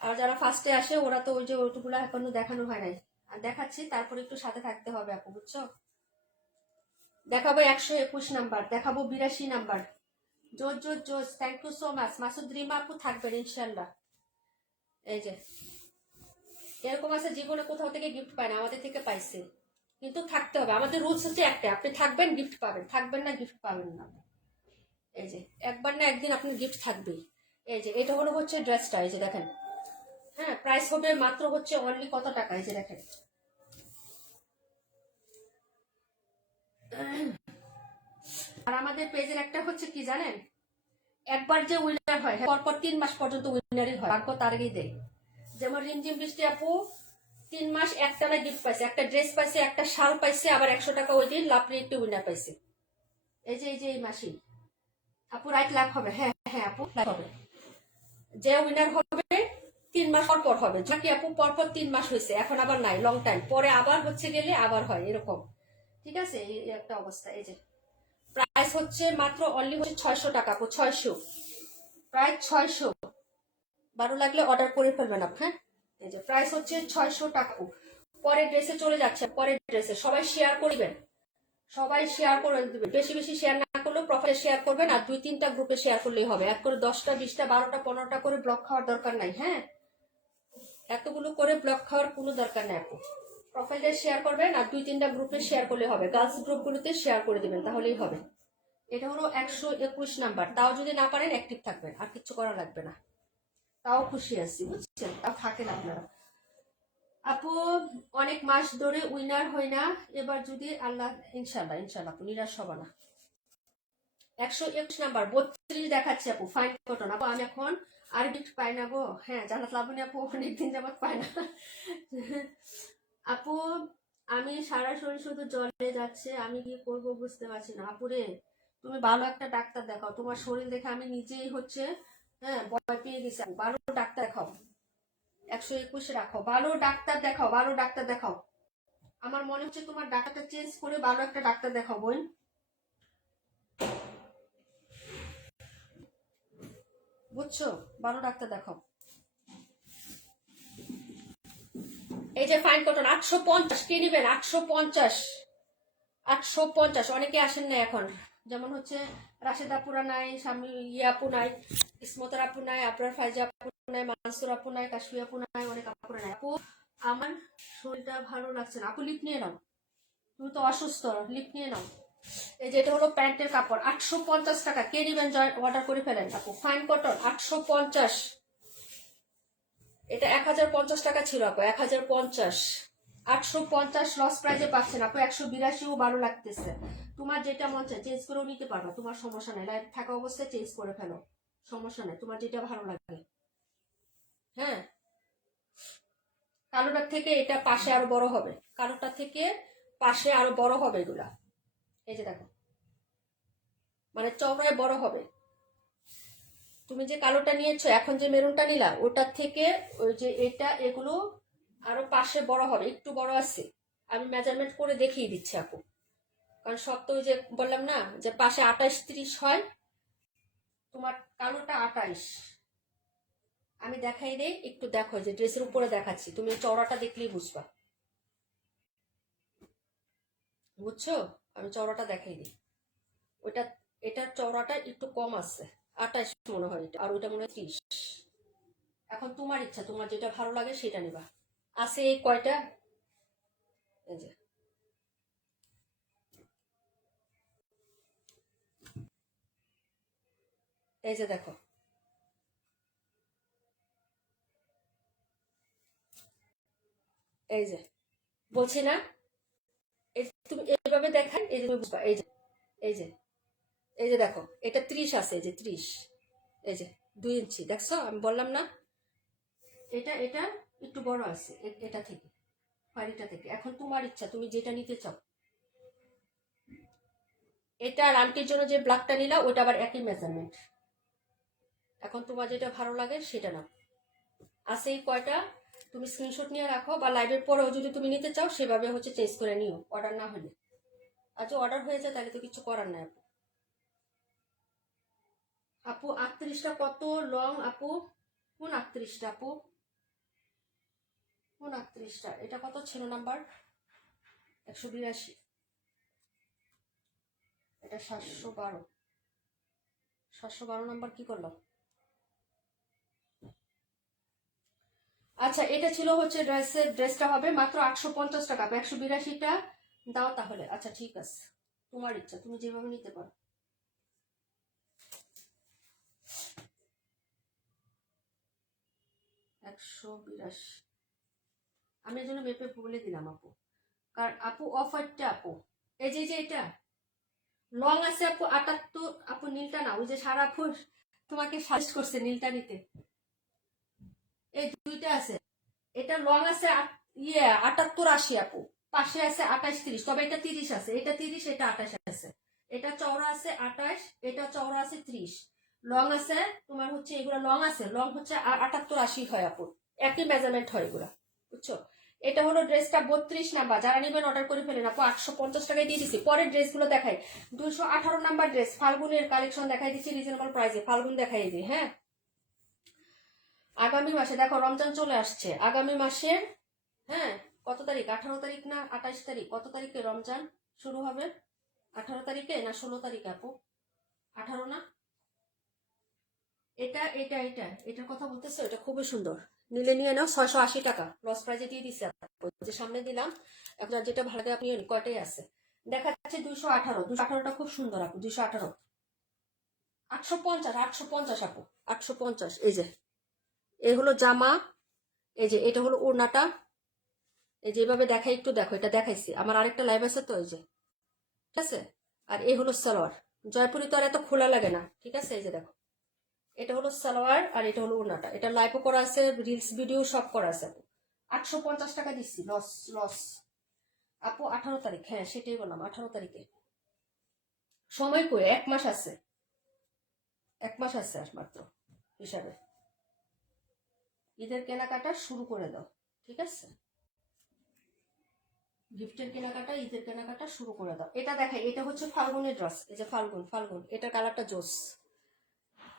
আর যারা ফার্স্টে আসে ওরা তো ওই যে ওইগুলো এখনো দেখানো হয় নাই। আর দেখাচ্ছি, তারপরে একটু সাথে থাকতে হবে আপু, বুঝছো? দেখাবো 121 নাম্বার, দেখাবো 82 নাম্বার। জোর জোর জোর, thank you so much. Masud Rima আপু থাকবেন ইনশাল্লাহ। এই যে এরকম আছে, জীবনে কোথাও থেকে গিফট পায় না, আমাদের থেকে পাইছে। কিন্তু থাকতে হবে, আমাদের রুলস হচ্ছে একটা, আপনি থাকবেন গিফট পাবেন, থাকবেন না গিফট পাবেন না। এই যে একবার না একদিন আপনার গিফট থাকবেই। এই যে এটা হলো হচ্ছে ড্রেসটা, এই যে দেখেন। হ্যাঁ, প্রাইস হবে মাত্র হচ্ছে অনলি কত টাকা, এই যে দেখেন। আর আমাদের পেজের একটা হচ্ছে কি জানেন, একবার যে উইনার হয় পরপর 3 মাস পর্যন্ত উইনারই হয়, ভাগ্য তার আগেই দেয়। যেমন রিমঝিম বৃষ্টি আপু 3 মাস একটানা গিফট পাইছে, একটা ড্রেস পাইছে, একটা শাল পাইছে, আবার 100 টাকা ওই দিন লাভলি একটি উইনার পাইছে। এই যে এই মাসি আপু রাইট লাভ হবে। হ্যাঁ হ্যাঁ আপু লাভ হবে, যে উইনার হবে 3 মাস পর পর হবে। যাকে আপু পরপর 3 মাস হয়েছে, এখন আবার নাই, লং টাইম পরে আবার হচ্ছে গেলে আবার হয় এরকম। ঠিক আছে, এই একটা অবস্থা। এই যে প্রাইস হচ্ছে মাত্র অনলি হচ্ছে 600 টাকা আপু, 600, প্রায় 600। ভালো লাগলে অর্ডার করে ফেলবেন আপনি। হ্যাঁ, এই যে প্রাইস হচ্ছে 600 টাকা। পরের ড্রেসে চলে যাচ্ছে, পরের ড্রেসে সবাই শেয়ার করবেন, সবাই শেয়ার করে দিবেন। বেশি বেশি শেয়ার না করলেও প্রোফাইলে শেয়ার করবেন, আর 2-3টা গ্রুপে শেয়ার করলেই হবে। এক করে 10টা 20টা 12টা 15টা করে ব্লক খাওয়ার দরকার নাই। হ্যাঁ, এতগুলো করে ব্লক খাওয়ার কোনো দরকার নাই আপু। প্রোফাইলে শেয়ার করবেন আর 2-3টা গ্রুপে শেয়ার করলে হবে, গার্লস গ্রুপগুলোতে শেয়ার করে দিবেন, তাহলেই হবে। এটা হলো 121 নাম্বার। তাও যদি না পারেন অ্যাক্টিভ থাকবেন, আর কিচ্ছু করা লাগবে না। তাও খুশি আছি, বুঝছেন? তাও থাকেন আপনারা। আপু অনেক মাস ধরে উইনার হই না, এবার যদি আল্লাহ, ইনশাল্লাহ ইনশাল্লাহ আপু নিরাশ হবা না। 121 নাম্বার 32 দেখাচ্ছে আপু, ফাইন কটন। আপু আমি এখন আর গিফট পাই না গো। হ্যাঁ জানাত লাবণী আপু অনেকদিন যাবত পাই না। আপু আমি সারা শরীর শুধু জ্বলে যাচ্ছে, আমি কি করব বুঝতে পারছি না। আপুরে তুমি ভালো একটা ডাক্তার দেখাও, তোমার শরীর দেখে আমি নিজেই হচ্ছে হ্যাঁ ভয় পেয়ে গেছি। ভালো ডাক্তার দেখাও, 121 রাখো, ভালো ডাক্তার দেখাও, ভালো ডাক্তার দেখাও। আমার মনে হচ্ছে তোমার ডাক্তারটা চেঞ্জ করে ভালো একটা ডাক্তার দেখাও বোন, বুঝছো? ভালো ডাক্তার দেখাও। এই যে ফাইন কটন 850, কি নিবেন? 850, 850। অনেকে আসেন না এখন, যেমন হচ্ছে রাশেদাপুরা নাই, স্বামী ইয়াপু নাই, ইসমতার আপু নাই, আপনার ফাইজা আপু নাই, মানসুর আপু নাই, কাশ্মী আপু নাই, অনেক আপুরা নাই। আপু আমার শরীরটা ভালো লাগছে না। আপু লিপ নিয়ে নাও, তুমি তো অসুস্থ, লিপ নিয়ে নাও। এই যে এটা হলো প্যান্টের কাপড়, 850 টাকা। কে নিবেন অর্ডার করে ফেলেন আপু। Fine cotton 850। এটা 1050 টাকা ছিল আপু, 1050। 850 লস প্রাইজে পাচ্ছেন আপু। 182 ভালো লাগতেছে। তোমার যেটা মন চায় চেঞ্জ করেও নিতে পারবা, তোমার সমস্যা নেই। লাইভ থাকা অবস্থায় চেঞ্জ করে ফেলো, সমস্যা নেই, তোমার যেটা ভালো লাগে। হ্যাঁ, কালোটার থেকে এটা পাশে আরো বড় হবে, কালোটার থেকে পাশে আরো বড় হবে এগুলা। এই যে দেখো, মানে চওড়ায় বড় হবে। তুমি যে কালোটা নিয়েছো, এখন যে মেরুনটা নিলা, ওটার থেকে ওই যে এটা এগুলো আরো পাশে বড় হবে, একটু বড় আছে। আমি মেজারমেন্ট করে দেখিয়ে দিচ্ছি আপু, কারণ সব তো ওই যে বললাম না যে পাশে 28-30 হয়, তোমার কালোটা 28। আমি দেখাই দেই, একটু দেখো, যে ড্রেসের উপরে দেখাচ্ছি, তুমি চওড়াটা দেখলেই বুঝবা, বুঝছো? আমি চওড়াটা দেখাই দিই। ওইটা, এটার চওড়াটা একটু কম আছে, 28 মনে হয় এটা, আর ওইটা মনে হয় 30। এখন তোমার ইচ্ছা, তোমার যেটা ভালো লাগে সেটা নিবা। আছে এই কয়টা, এই যে, এই যে দেখো, এই যে, বলছি না, এই তুমি এইভাবে দেখাই, এই যে তুমি বুঝবা। এই যে, এই যে, এই যে দেখো, এটা 30 আছে, এই যে 30, এই যে 2 ইঞ্চি, দেখছো? আমি বললাম না, এটা এটা একটু বড় আছে এটা থেকে, ফাড়িটা থেকে। এখন তোমার ইচ্ছা, তুমি যেটা নিতে চাও। এটা আর আন্টির জন্য যে ব্ল্যাকটা নিলা, ওটা আবার একই মেজারমেন্ট। এখন তোমার যেটা ভালো লাগে সেটা নাও। আছে এই কয়টা, তুমি স্ক্রিনশট নিয়ে রাখো, বা লাইভের পরেও যদি তুমি নিতে চাও সেভাবে হচ্ছে চেঞ্জ করে নিও, অর্ডার না হলে। আর যদি অর্ডার হয়ে যায় তাহলে তো কিছু করার নাই আপু। আপু 38টা কত লং আপু? কোন 38টা আপু? কোন 38টা? এটা কত ছিল নাম্বার? 182। এটা 712। 712 নাম্বার কি করলো? আচ্ছা, এটা ছিল হচ্ছে ড্রেসের, ড্রেসটা হবে মাত্র 850 টাকা। 182টা দাও তাহলে। আচ্ছা ঠিক আছে, তোমার ইচ্ছা, তুমি যেভাবে নিতে পারো। একশো বিরাশি, আমি এর জন্য মেপে বলে দিলাম আপু, কারণ আপু অফারটা আপু, এই যে যে এটা লং আছে আপু 78। আপু নীলটা না, ওই যে সারা আপু তোমাকে সাজেস্ট করছে নীলটা নিতে, এই দুইটা আছে। এটা লং আছে 78-80 আপু, পাশে আছে 28-30, তবে এটা 30 আছে, এটা 30, এটা 28 আছে। এটা চওড়া আছে 28, এটা চওড়া আছে 30। লং আছে তোমার হচ্ছে, এগুলো লং আছে, লং হচ্ছে 78-80 হয় আপু, একই মেজারমেন্ট হয় এগুলা, বুঝছো? এটা হলো ড্রেসটা 32 নাম্বার। যারা নেবেন অর্ডার করে ফেলেন আপু, 850 টাকায় দিয়ে দিচ্ছি। পরের ড্রেসগুলো দেখাই, 218 নাম্বার ড্রেস, ফাল্গুনের কালেকশন দেখাই দিচ্ছি রিজনেবল প্রাইসে। ফাল্গুন দেখাই দিই, হ্যাঁ। আগামী মাসে দেখো রমজান চলে আসছে, আগামী মাসের, হ্যাঁ, কত তারিখ? 18 তারিখ না 28 তারিখ? কত তারিখে রমজান শুরু হবে? 18 তারিখে না 16 তারিখে আপু? 18 না? এটা এটা এটা এটার কথা বলতেছো, এটা খুবই সুন্দর। নিলে নিয়ে নাও, 680 টাকা লস প্রাইজে দিয়ে দিচ্ছে আপু, যে সামনে দিলাম। এখন যেটা ভালো লাগে আপনি কয়টাই আছে। দেখাচ্ছে 218, 218টা খুব সুন্দর আপু, 218, 850, 850 আপু, 850। এই যে এই হলো জামা, এই যে এটা হলো ওড়নাটা, এই যে এভাবে দেখাই, একটু দেখো, এটা দেখাইছি আমার আরেকটা লাইভ আছে তো, এই যে ঠিক আছে। আর এই হলো সালোয়ার, জয়পুরি তো আর এত খোলা লাগে না, ঠিক আছে। এই যে দেখো, এটা হলো সালোয়ার আর এটা হলো ওড়নাটা, এটা লাইভও করা আছে, রিলস ভিডিও সব করা আছে আপু। 850 টাকা দিচ্ছি, লস লস আপু। 18 তারিখ, হ্যাঁ সেটাই বললাম, 18 তারিখে। সময় কই, 1 মাস আছে, 1 মাস আছে আর মাত্র হিসাবে। ঈদের কেনাকাটা শুরু করে দাও, ঠিক আছে। গিফটের কেনাকাটা, ঈদের কেনাকাটা শুরু করে দাও। এটা দেখাই, এটা হচ্ছে ফাল্গুনের ড্রেস, এই যে ফাল্গুন, ফাল্গুন, এটা কালারটা জোস।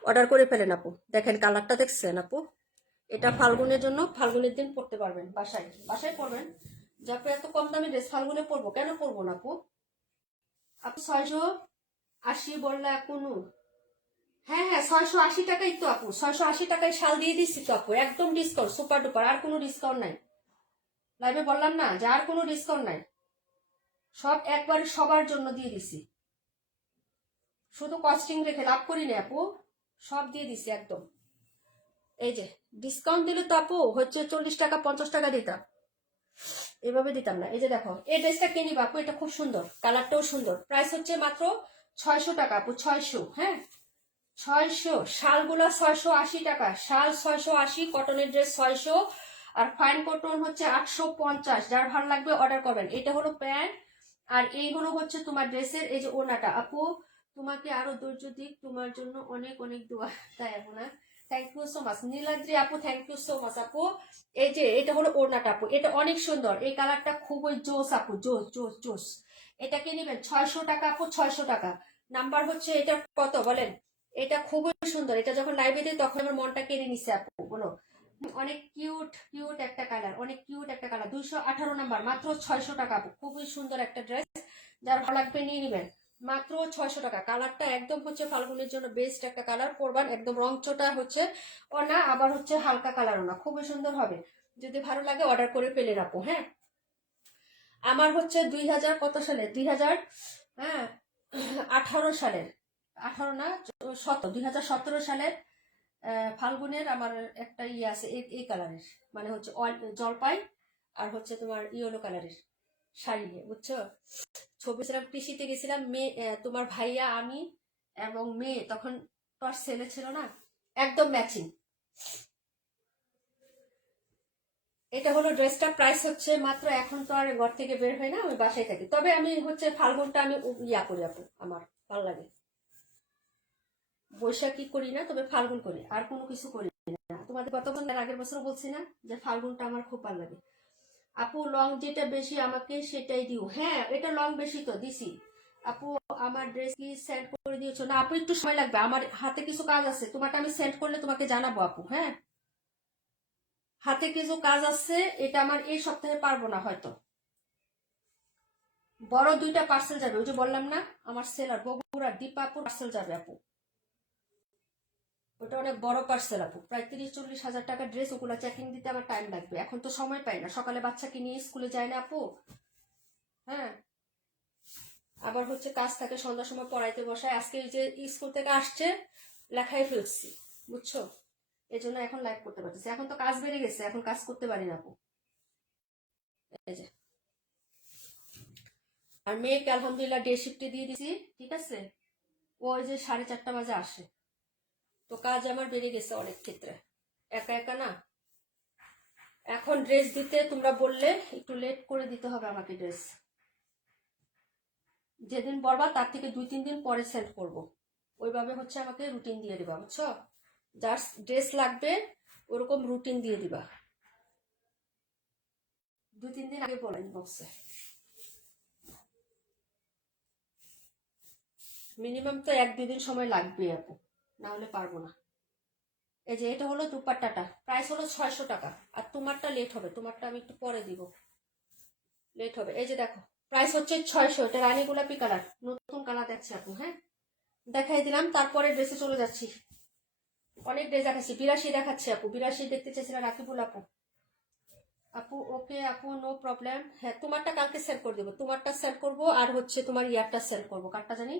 অর্ডার করে ফেলেন আপু, দেখেন কালারটা দেখছেন আপু। এটা ফাল্গুনের জন্য, ফাল্গুনের দিন পরতে পারবেন, বাসায় বাসায় পরবেন। যে আপু এত কম দামি ড্রেস ফাল্গুনে পরবো, কেন পরবো না আপু? আপু 680 বললা কোনো? হ্যাঁ হ্যাঁ, 680 টাকাই তো আপু, 680 টাকায় শাল দিয়ে দিচ্ছি তো আপু, একদম ডিসকাউন্ট, সুপার ডুপার, আর কোনো ডিসকাউন্ট নাই। লাইভে বললাম না যে আর কোনো ডিসকাউন্ট নাই, সব একবারে সবার জন্য দিয়ে দিছি, শুধু কস্টিং রেখে লাভ করি না আপু, সব দিয়ে দিছি একদম। এই যে ডিসকাউন্ট দিলে তো আপু হচ্ছে 40 টাকা 50 টাকা দিতাম, এভাবে দিতাম না। এই যে দেখো, এই ড্রেসটা কিনি বাপু, এটা খুব সুন্দর, কালারটাও সুন্দর, প্রাইস হচ্ছে মাত্র 600 টাকা আপু, 600, হ্যাঁ 600। শালগুলা 680 টাকা, শাল 680, কটনের ড্রেস 600, আর ফাইন কটন হচ্ছে 850। যার ভালো লাগবে অর্ডার করবেন। এটা হলো প্যান্ট, আর এইগুলো হচ্ছে তোমার ড্রেসের এই যে ওড়নাটা। আপু তোমাকে আরো ধৈর্য দিক, তোমার জন্য অনেক অনেক দোয়া, তাই আপু না? Thank you so much Niladri আপু, থ্যাংক ইউ সো মাচ আপু। এই যে এটা হলো ওড়নাটা আপু, এটা অনেক সুন্দর, এই কালারটা খুবই জোস আপু, জোস জোস জোস। এটাকে নেবেন 600 টাকা আপু, 600 টাকা। নাম্বার হচ্ছে এটা কত বলেন? এটা খুবই সুন্দর, এটা যখন লাইভে দিই তখন আমার মনটা কেড়ে নিছে আপু, বলো। অনেক কিউট কিউট একটা কালার, অনেক কিউট একটা কালার, 218 নাম্বার, মাত্র 600 টাকা আপু, খুবই সুন্দর একটা ড্রেস। যার ভালো লাগবে নিয়ে নেবেন, মাত্র 600 টাকা। কালারটা একদম হচ্ছে ফাল্গুনের জন্য বেস্ট একটা কালার, পরবান একদম রংচটা হচ্ছে ও না, আবার হচ্ছে হালকা কালারও না, খুবই সুন্দর হবে। যদি ভালো লাগে অর্ডার করে পেলে আপু, হ্যাঁ। আমার হচ্ছে 2000 কত সালে, 2000, হ্যাঁ 18 সালের, 18 না 2017 সালের ফাল্গুনের আমার একটা ইয়ে আছে, এই কালারের, মানে হচ্ছে জলপাই আর হচ্ছে তোমার ইয়েলো কালারের শাড়ি নিয়ে, বুঝছো। ছবি ছিলাম, কৃষিতে গেছিলাম, মেয়ে তোমার ভাইয়া আমি এবং মেয়ে, তখন তো আর ছেলে ছিল না, একদম ম্যাচিং। এটা হলো ড্রেসটা, প্রাইস হচ্ছে মাত্র, এখন তো আর ঘর থেকে বের হয় না, আমি বাসায় থাকি, তবে আমি হচ্ছে ফাল্গুনটা আমি ইয়া করি আপু, আমার ভালো লাগে। বৈশাখী করি না, তবে ফাল্গুন করি, আর কোনো কিছু করি না। তোমাদের কতক্ষণ আগের বছর বলছি না যে ফাল্গুনটা আমার খুব ভালো লাগে। আপু লং যেটা বেশি আমাকে সেটাই দিও, হ্যাঁ এটা লং বেশি তো দিছি আপু। আমার ড্রেস কি সেন্ড করে দিয়েছো না আপু? একটু সময় লাগবে, আমার হাতে কিছু কাজ আছে, তোমারটা আমি সেন্ড করলে তোমাকে জানাবো আপু, হ্যাঁ। হাতে কিছু কাজ আছে, এটা আমার এই সপ্তাহে পারবো না হয়তো। বড় 2টা পার্সেল যাবে, ওই যে বললাম না, আমার সেলার বগুড়ার দীপাপুর পার্সেল যাবে আপু, ওটা অনেক বড় পার্সেল আপু, প্রায় 30-40 হাজার টাকার ড্রেস, ওগুলো চেকিং দিতে আমার টাইম লাগবে, এখন তো সময় পাই না, সকালে বাচ্চাকে নিয়ে স্কুলে যায় না আপু, হ্যাঁ। আবার হচ্ছে কাজ থাকে, সন্ধ্যার সময় পড়াইতে বসায়, আজকে এই যে স্কুল থেকে আসছে লেখাই ফেলছি, বুঝছো। এই জন্য এখন লাইভ করতে পারতেছি, এখন তো কাজ বেড়ে গেছে, এখন কাজ করতে পারি না আপু। এই যে, আর মেয়েকে আলহামদুলিল্লাহ ডে শিফটে দিয়ে দিছি, ঠিক আছে। ওই যে 4:30 বাজে আসে, তো কাজ আমার বেড়ে গেছে অনেক ক্ষেত্রে, একা একা না। এখন ড্রেস দিতে তোমরা বললে একটু লেট করে দিতে হবে আমাকে ড্রেস, যেদিন বলবা তার থেকে 2-3 দিন পরে সেন্ড করব, ওইভাবে হচ্ছে আমাকে রুটিন দিয়ে দিবা, বুঝছো। যার ড্রেস লাগবে ওরকম রুটিন দিয়ে দিবা, 2-3 দিন আগে বলেন বক্সে, মিনিমাম তো 1-2 দিন সময় লাগবে আপু, না হলে পারবো না। এই যে এটা হলো দুপাট্টাটা, প্রাইস হলো 600 টাকা, আর তোমারটা লেট হবে, তোমারটা আমি একটু পরে দিব, লেট হবে। এই যে দেখো, প্রাইস হচ্ছে 600, এটা রানী গোলাপি কালার, নতুন কালার দেখছি আপু, হ্যাঁ দেখাই দিলাম। তারপরে ড্রেসে চলে যাচ্ছি, অনেক ড্রেস দেখাচ্ছি, 82 দেখাচ্ছি আপু, 82 দেখতে চাইছিলাম রাকিবুল আপু। আপু ওকে আপু, নো প্রবলেম। হ্যাঁ, তোমারটা কালকে সেল করে দেবো, তোমারটা সেল করবো আর হচ্ছে তোমার ইয়ারটা সেল করবো। কারটা জানি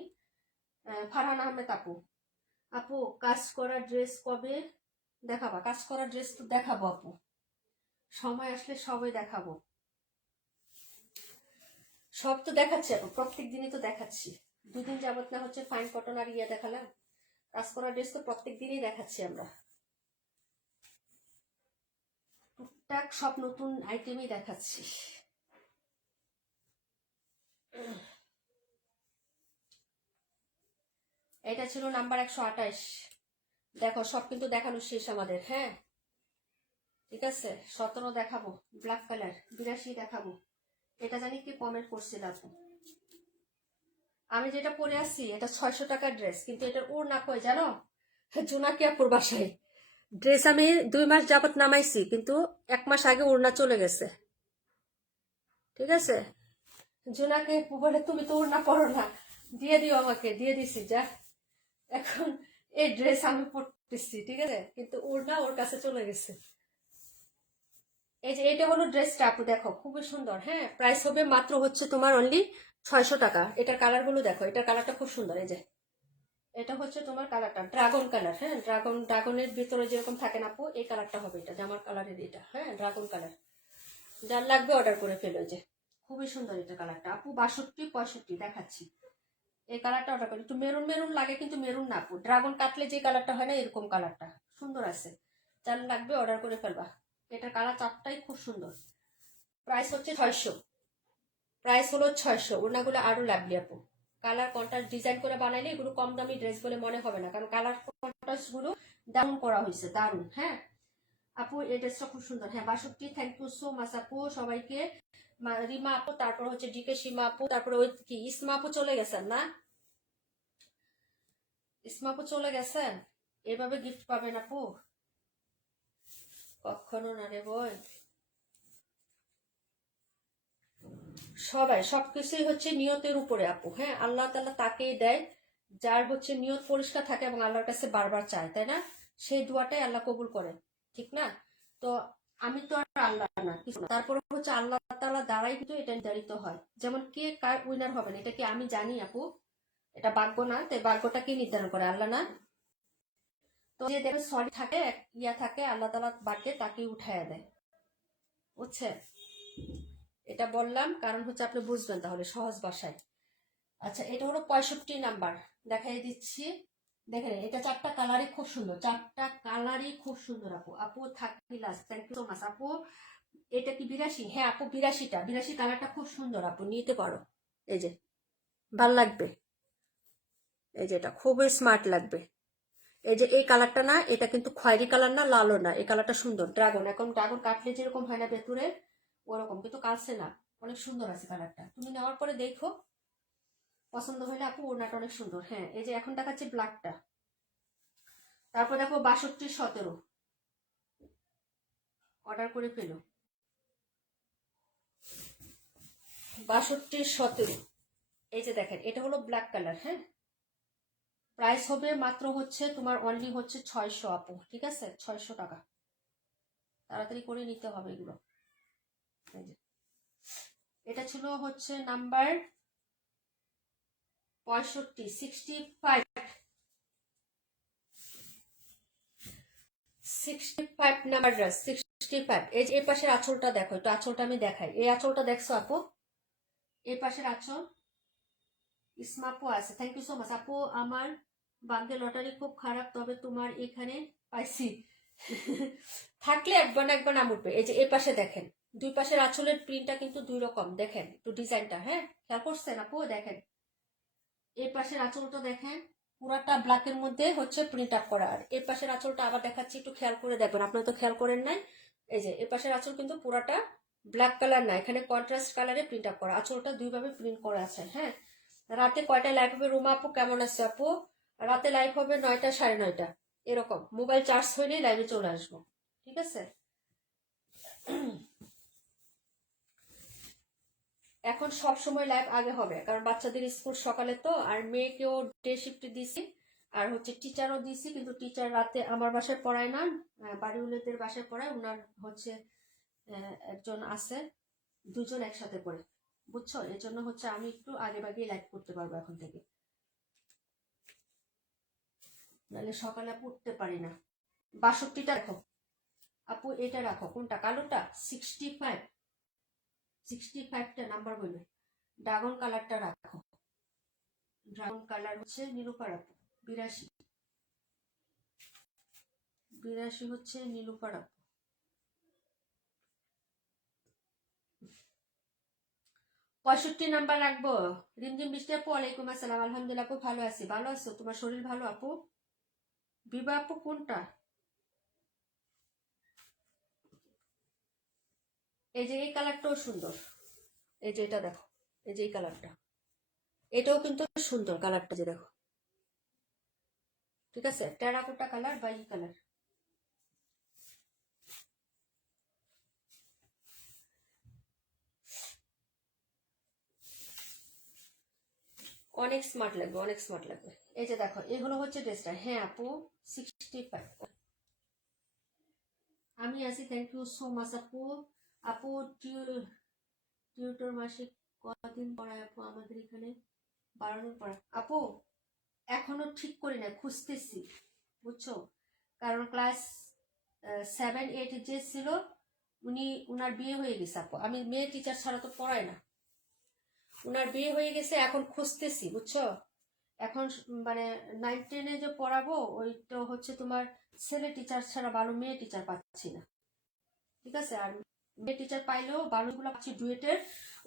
ফারহান আহমেদ আপু। আপু কাজ করা ড্রেস কবে দেখাবা? কাজ করা ড্রেস তো দেখাবো আপু, সময় আসলে সবই দেখাবো। সব তো দেখাচ্ছি আপু, প্রত্যেক দিনই তো দেখাচ্ছি। দুদিন যাবত না হচ্ছে ফাইন কটন আর ইয়ে দেখালাম, কাজ করা ড্রেস তো প্রত্যেক দিনই দেখাচ্ছি আমরা। টুকটাক সব নতুন আইটেমই দেখাচ্ছি। এটা ছিল নাম্বার 128। দেখো সব কিন্তু দেখানো শেষ আমাদের। হ্যাঁ ঠিক আছে, 17 দেখাবো, ব্ল্যাক কালার 82 দেখাবো। এটা জানি কি কমেন্ট করছিল আপু। আমি যেটা পরে আসছি এটা 600 টাকার ড্রেস, কিন্তু এটার ওড়না কই জানো? জোনাকি আপুর বাসায় ড্রেস আমি 2 মাস যাবত নামাইছি, কিন্তু 1 মাস আগে ওড়না চলে গেছে। ঠিক আছে, জোনাকি আপু বলে তুমি তো ওড়না পরো না, দিয়ে দিও আমাকে, দিয়ে দিছি যা। এখন এই ড্রেস আমি পরতেছি, ঠিক আছে, কিন্তু ওড়না ওর কাছে চলে গেছে। এই যে এটা হলো ড্রেসটা আপু, দেখো খুবই সুন্দর। হ্যাঁ, প্রাইস হবে মাত্র হচ্ছে তোমার অনলি 600 টাকা। এটার কালার গুলো দেখো, এটার কালারটা খুব সুন্দর। এই যে এটা হচ্ছে তোমার কালারটা ড্রাগন কালার। হ্যাঁ, ড্রাগনের ভিতরে যেরকম থাকে না আপু, এই কালারটা হবে, এটা জামার কালারের এটা। হ্যাঁ, ড্রাগন কালার। যার লাগবে অর্ডার করে ফেলো। যে খুবই সুন্দর এটা কালারটা আপু, 62 65 দেখাচ্ছি। এই কালারটা অর্ডার করি। একটু মেরুন মেরুন লাগে, কিন্তু মেরুন না আপু, ড্রাগন কাটলে যে কালারটা হয় না এরকম কালারটা সুন্দর আছে। যার লাগবে অর্ডার করে ফেলবা। এটার কালার চারটাই খুব সুন্দর। প্রাইস হচ্ছে 600। প্রাইস হলো 600। ওনাগুলো আরো লাভলি আপু, কালার কন্ট্রাস্ট ডিজাইন করে বানাইলে এগুলো কম দামি ড্রেস বলে মনে হবে না, কারণ কালার কন্ট্রাস্ট গুলো দারুণ করা হয়েছে, দারুণ। হ্যাঁ আপু এই ড্রেসটা খুব সুন্দর। হ্যাঁ 62, থ্যাংক ইউ সো মাচ আপু সবাইকে। রিমা আপু, তারপর হচ্ছে ডিকে সীমা আপু, তারপরে ওই কি ইসমা আপু চলে গেছেন না? ইসমা আপু চলে গেছেন, এভাবে গিফট পাবেন আপু? কখনো না রে বই। সবাই সবকিছুই হচ্ছে নিয়তের উপরে আপু। হ্যাঁ, আল্লাহ তাআলা তাকেই দেয় যার হচ্ছে নিয়ত পরিষ্কার থাকে এবং আল্লাহর কাছে বারবার চায়, তাই না? সেই দোয়াটাই আল্লাহ কবুল করে, ঠিক না? তো আমি তো আর আল্লাহ না কিছু না, তারপরে হচ্ছে আল্লাহ তাআলা দ্বারাই কিন্তু এটা নির্ধারিত হয়। যেমন কে কার উইনার হবেন এটা কি আমি জানি আপু? এটা ভাগ্য না, তাই ভাগ্যটা কি নির্ধারণ করে? আল্লাহ না? তো যে দেখবে সরি থাকে, ইয়া থাকে, আল্লাহ তাআলা বাকে তাকে উঠাইয়া দেয়, বুঝছে? এটা বললাম কারণ হচ্ছে আপনি বুঝবেন তাহলে সহজ ভাষায়। আচ্ছা, এটা হলো 65 নাম্বার, দেখাই দিচ্ছি। দেখেন এটা চারটা কালারই খুব সুন্দর, চারটা কালারই খুব সুন্দর আপু। আপু থাকি last, thank you so much আপু। এটা কি 82? হ্যাঁ আপু 82টা, 82 কালারটা খুব সুন্দর আপু, নিতে পারো। এই যে ভাল লাগবে, এই যে এটা খুবই স্মার্ট লাগবে। এই যে এই কালারটা না, এটা কিন্তু খয়েরি কালার না, লালও না, এই কালারটা সুন্দর। ড্রাগন, এখন ড্রাগন কাটলে যেরকম হয় না ভেতরে, ওরকম কিন্তু কালসে না, অনেক সুন্দর আছে কালারটা। তুমি নেওয়ার পরে দেখো, পছন্দ হলে আপু ওড়নাটা অনেক সুন্দর। হ্যাঁ এই যে এখন দেখাচ্ছি ব্ল্যাকটা, তারপর দেখো 62 17, অর্ডার করে ফেলো। 62 17, এই যে দেখেন এটা হলো ব্ল্যাক কালার। হ্যাঁ, প্রাইস হবে মাত্র হচ্ছে তোমার অনলি হচ্ছে 600 আপু, ঠিক আছে? 600 টাকা, তাড়াতাড়ি করে নিতে হবে এগুলো। এই যে এটা ছিল হচ্ছে নাম্বার 65, 65, 65 নাম্বার ড্রেস, 65। এই যে এই পাশের আঁচলটা দেখো, একটু আঁচলটা আমি দেখাই। এই আঁচলটা দেখছো আপু? এই পাশের আঁচল। ইসমাপু আছে, থ্যাংক ইউ সো মাচ আপু। আমার ভাগ্যে লটারি খুব খারাপ, তবে তোমার এখানে পাইছি। থাকলে একবার না একবার নাম উঠবে। এই যে এই পাশে দেখেন, দুই পাশের আঁচলের প্রিন্টটা কিন্তু দুই রকম, দেখেন একটু ডিজাইনটা। হ্যাঁ খেয়াল করছেন আপু? দেখেন এই পাশের আঁচলটা দেখেন, পুরাটা ব্ল্যাকের মধ্যে হচ্ছে প্রিন্ট আপ করা। আর এই পাশের আঁচলটা আবার দেখাচ্ছি, একটু খেয়াল করে দেখবেন, আপনারা তো খেয়াল করেন নাই। এই যে এই পাশের আঁচল কিন্তু পুরাটা ব্ল্যাক কালার না, এখানে কন্ট্রাস্ট কালারে প্রিন্ট আপ করা, আঁচলটা দুইভাবে প্রিন্ট করা আছে। হ্যাঁ, রাতে কয়টায় লাইভ হবে রুমা আপু? কেমন আছে আপু? রাতে লাইভ হবে 9টা 9:30 এরকম, মোবাইল চার্জ হইলেই লাইভে চলে আসবো, ঠিক আছে? এখন সব সময় লাইভ আগে হবে, কারণ বাচ্চাদের স্কুল সকালে তো, আর মেয়েকেও ডে শিফটে দিছি, আর হচ্ছে টিচারও দিছি, কিন্তু টিচার রাতে আমার বাসায় পড়ায় না, বাড়িওয়ালাদের বাসায় পড়ায়। ওনার হচ্ছে একজন আছে, দুজন একসাথে করে, বুঝছো? এর জন্য হচ্ছে আমি একটু আগে ভাগে লাইভ করতে পারবো এখন থেকে, নাহলে সকালে উঠতে পারি না। 62টা রাখো আপু, এটা রাখো। কোনটা? কালোটা? 65, 65টা নাম্বার বলবে। ড্রাগন কালারটা রাখো। ড্রাগন কালার হচ্ছে নীলুফার আপু 82, 82 হচ্ছে নীলুফার আপু। 65 নাম্বার রাখবো। রিমঝিম বৃষ্টি আপু ওয়ালাইকুম আসসালাম। আলহামদুলিল্লাহ আপু ভালো আছি। ভালো আছো? তোমার শরীর ভালো আপু? বিবা আপু কোনটা? এই যে এই কালারটাও সুন্দর, এই যে এটা দেখো, এই যে এই কালারটা, এটাও কিন্তু সুন্দর কালারটা, যে দেখো, ঠিক আছে? টেরাকোটা কালার বা এই কালার। অনেক স্মার্ট লাগবে, অনেক স্মার্ট লাগবে। এই যে দেখো, এগুলো হচ্ছে ড্রেসটা। হ্যাঁ আপু 65। আমি আছি, থ্যাংক ইউ সো মাচ আপু। আপু টিউটর মাসে কদিন পড়ায় আপু আমাদের এখানে? 12 দিন পড়ায় আপু। এখনো ঠিক করি না, খুঁজতেছি, বুঝছো? কারণ ক্লাস 7, 8 যে ছিল, উনার বিয়ে হয়ে গেছে আপু। আমি মেয়ে টিচার ছাড়া তো পড়াই না, উনার বিয়ে হয়ে গেছে, এখন খুঁজতেছি, বুঝছো? এখন মানে 9, 10 যে পড়াবো, ওইটা হচ্ছে তোমার ছেলে টিচার ছাড়া ভালো মেয়ে টিচার পাচ্ছি না, ঠিক আছে? আর মেয়ে টিচার পাইলেও ভালোগুলো পাচ্ছি ডুয়েটের,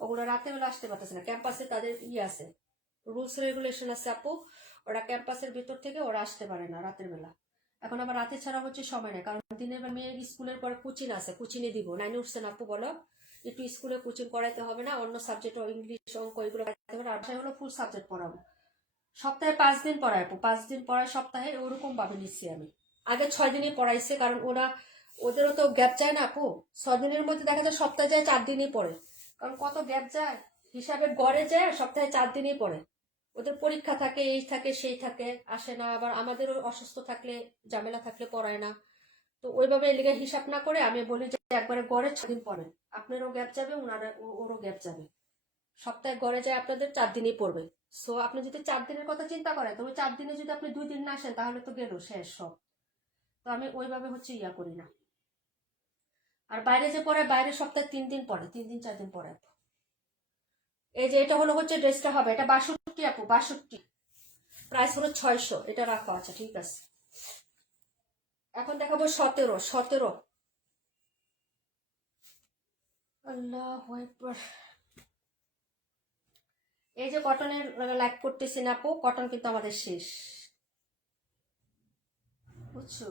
ওগুলো রাতের বেলা আসতে পারতেছে না। ক্যাম্পাসে তাদের আছে, রুলস রেগুলেশন আছে আপু, ওরা ক্যাম্পাসের ভিতর থেকে ওরা আসতে পারে না রাতের বেলা। এখন আবার রাতে ছাড়া হচ্ছে সময় নেই, কারণ দিনের বেলা মেয়ের স্কুলের পর কোচিং আছে, কোচিংয়ে দিব। 9 উঠছে না আপু, বলো একটু স্কুলে কোচিং করাইতে হবে না? অন্য সাবজেক্ট, ইংলিশ অঙ্ক এগুলো করাইতে হবে। আর হলো ফুল সাবজেক্ট পড়াবো। সপ্তাহে 5 দিন পড়ায় আপু, 5 দিন পড়ায় সপ্তাহে, ওরকম ভাবে নিচ্ছি আমি। আগে 6 দিনই পড়াইছে, কারণ ওদেরও তো গ্যাপ যায় না আপু। 6 দিনের মধ্যে দেখা যায় সপ্তাহে যায় 4 দিনই পড়ে, কারণ কত গ্যাপ যায় হিসাবে গড়ে যায়, সপ্তাহে 4 দিনই পড়ে। ওদের পরীক্ষা থাকে, এই থাকে সেই থাকে, আসে না। আবার আমাদেরও অসুস্থ থাকলে, ঝামেলা থাকলে পড়ায় না। তো ওইভাবে এলিগে হিসাব না করে আমি বলি যে একবারে গড়ে 6 দিন পড়েন, আপনারও গ্যাপ যাবে, ওরও গ্যাপ যাবে। সপ্তাহে গড়ে যায় আপনাদের 4 দিনই পড়বে। সো আপনি যদি 4 দিনের কথা চিন্তা করেন, তবে 4 দিনে যদি আপনি 2 দিন না আসেন, তাহলে তো গেল শেষ সব। তো আমি ওইভাবে হচ্ছে করি না। আর বাইরে যে পড়ে, বাইরে সপ্তাহে 3 দিন পড়ে, 3 দিন 4 দিন পড়ে। এই যে এটা হলো হচ্ছে ড্রেসটা হবে, এটা 62 আপু, 62। প্রাইস হলো 600। এটা রাখো, আচ্ছা ঠিক আছে। এখন দেখাবো 17, 17। আল্লাহু আকবার। এই যে কটনের লাইভ করতেছি না আপু, কটন কিন্তু আমাদের শেষ, বুঝছো?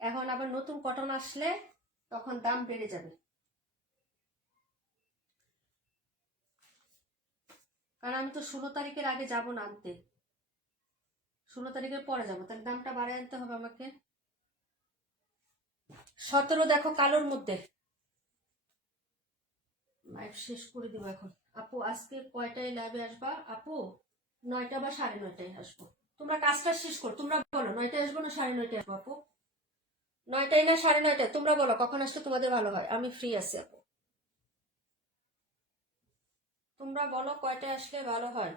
এখন আবার নতুন কটন আসলে তখন দাম বেড়ে যাবে, কারণ আমি তো 16 তারিখের আগে যাব না আনতে। 16 তারিখের পরে যাবো, তাহলে দামটা বাড়ায় আনতে হবে আমাকে। 17 দেখো, কালোর মধ্যে। লাইভ শেষ করে দিব এখন আপু। আজকে কয়টায় লাইভে আসবা আপু? 9টা বা 9:30টায় আসবো। তোমরা কাজটা শেষ করো, তোমরা বলো 9টায় আসবো না 9:30টায় আসবো আপু? 9টায় না 9:30টায়? তোমরা বলো কখন আসলে তোমাদের ভালো হয়, আমি ফ্রি আছি আপু। তোমরা বলো কয়টায় আসলে ভালো হয়।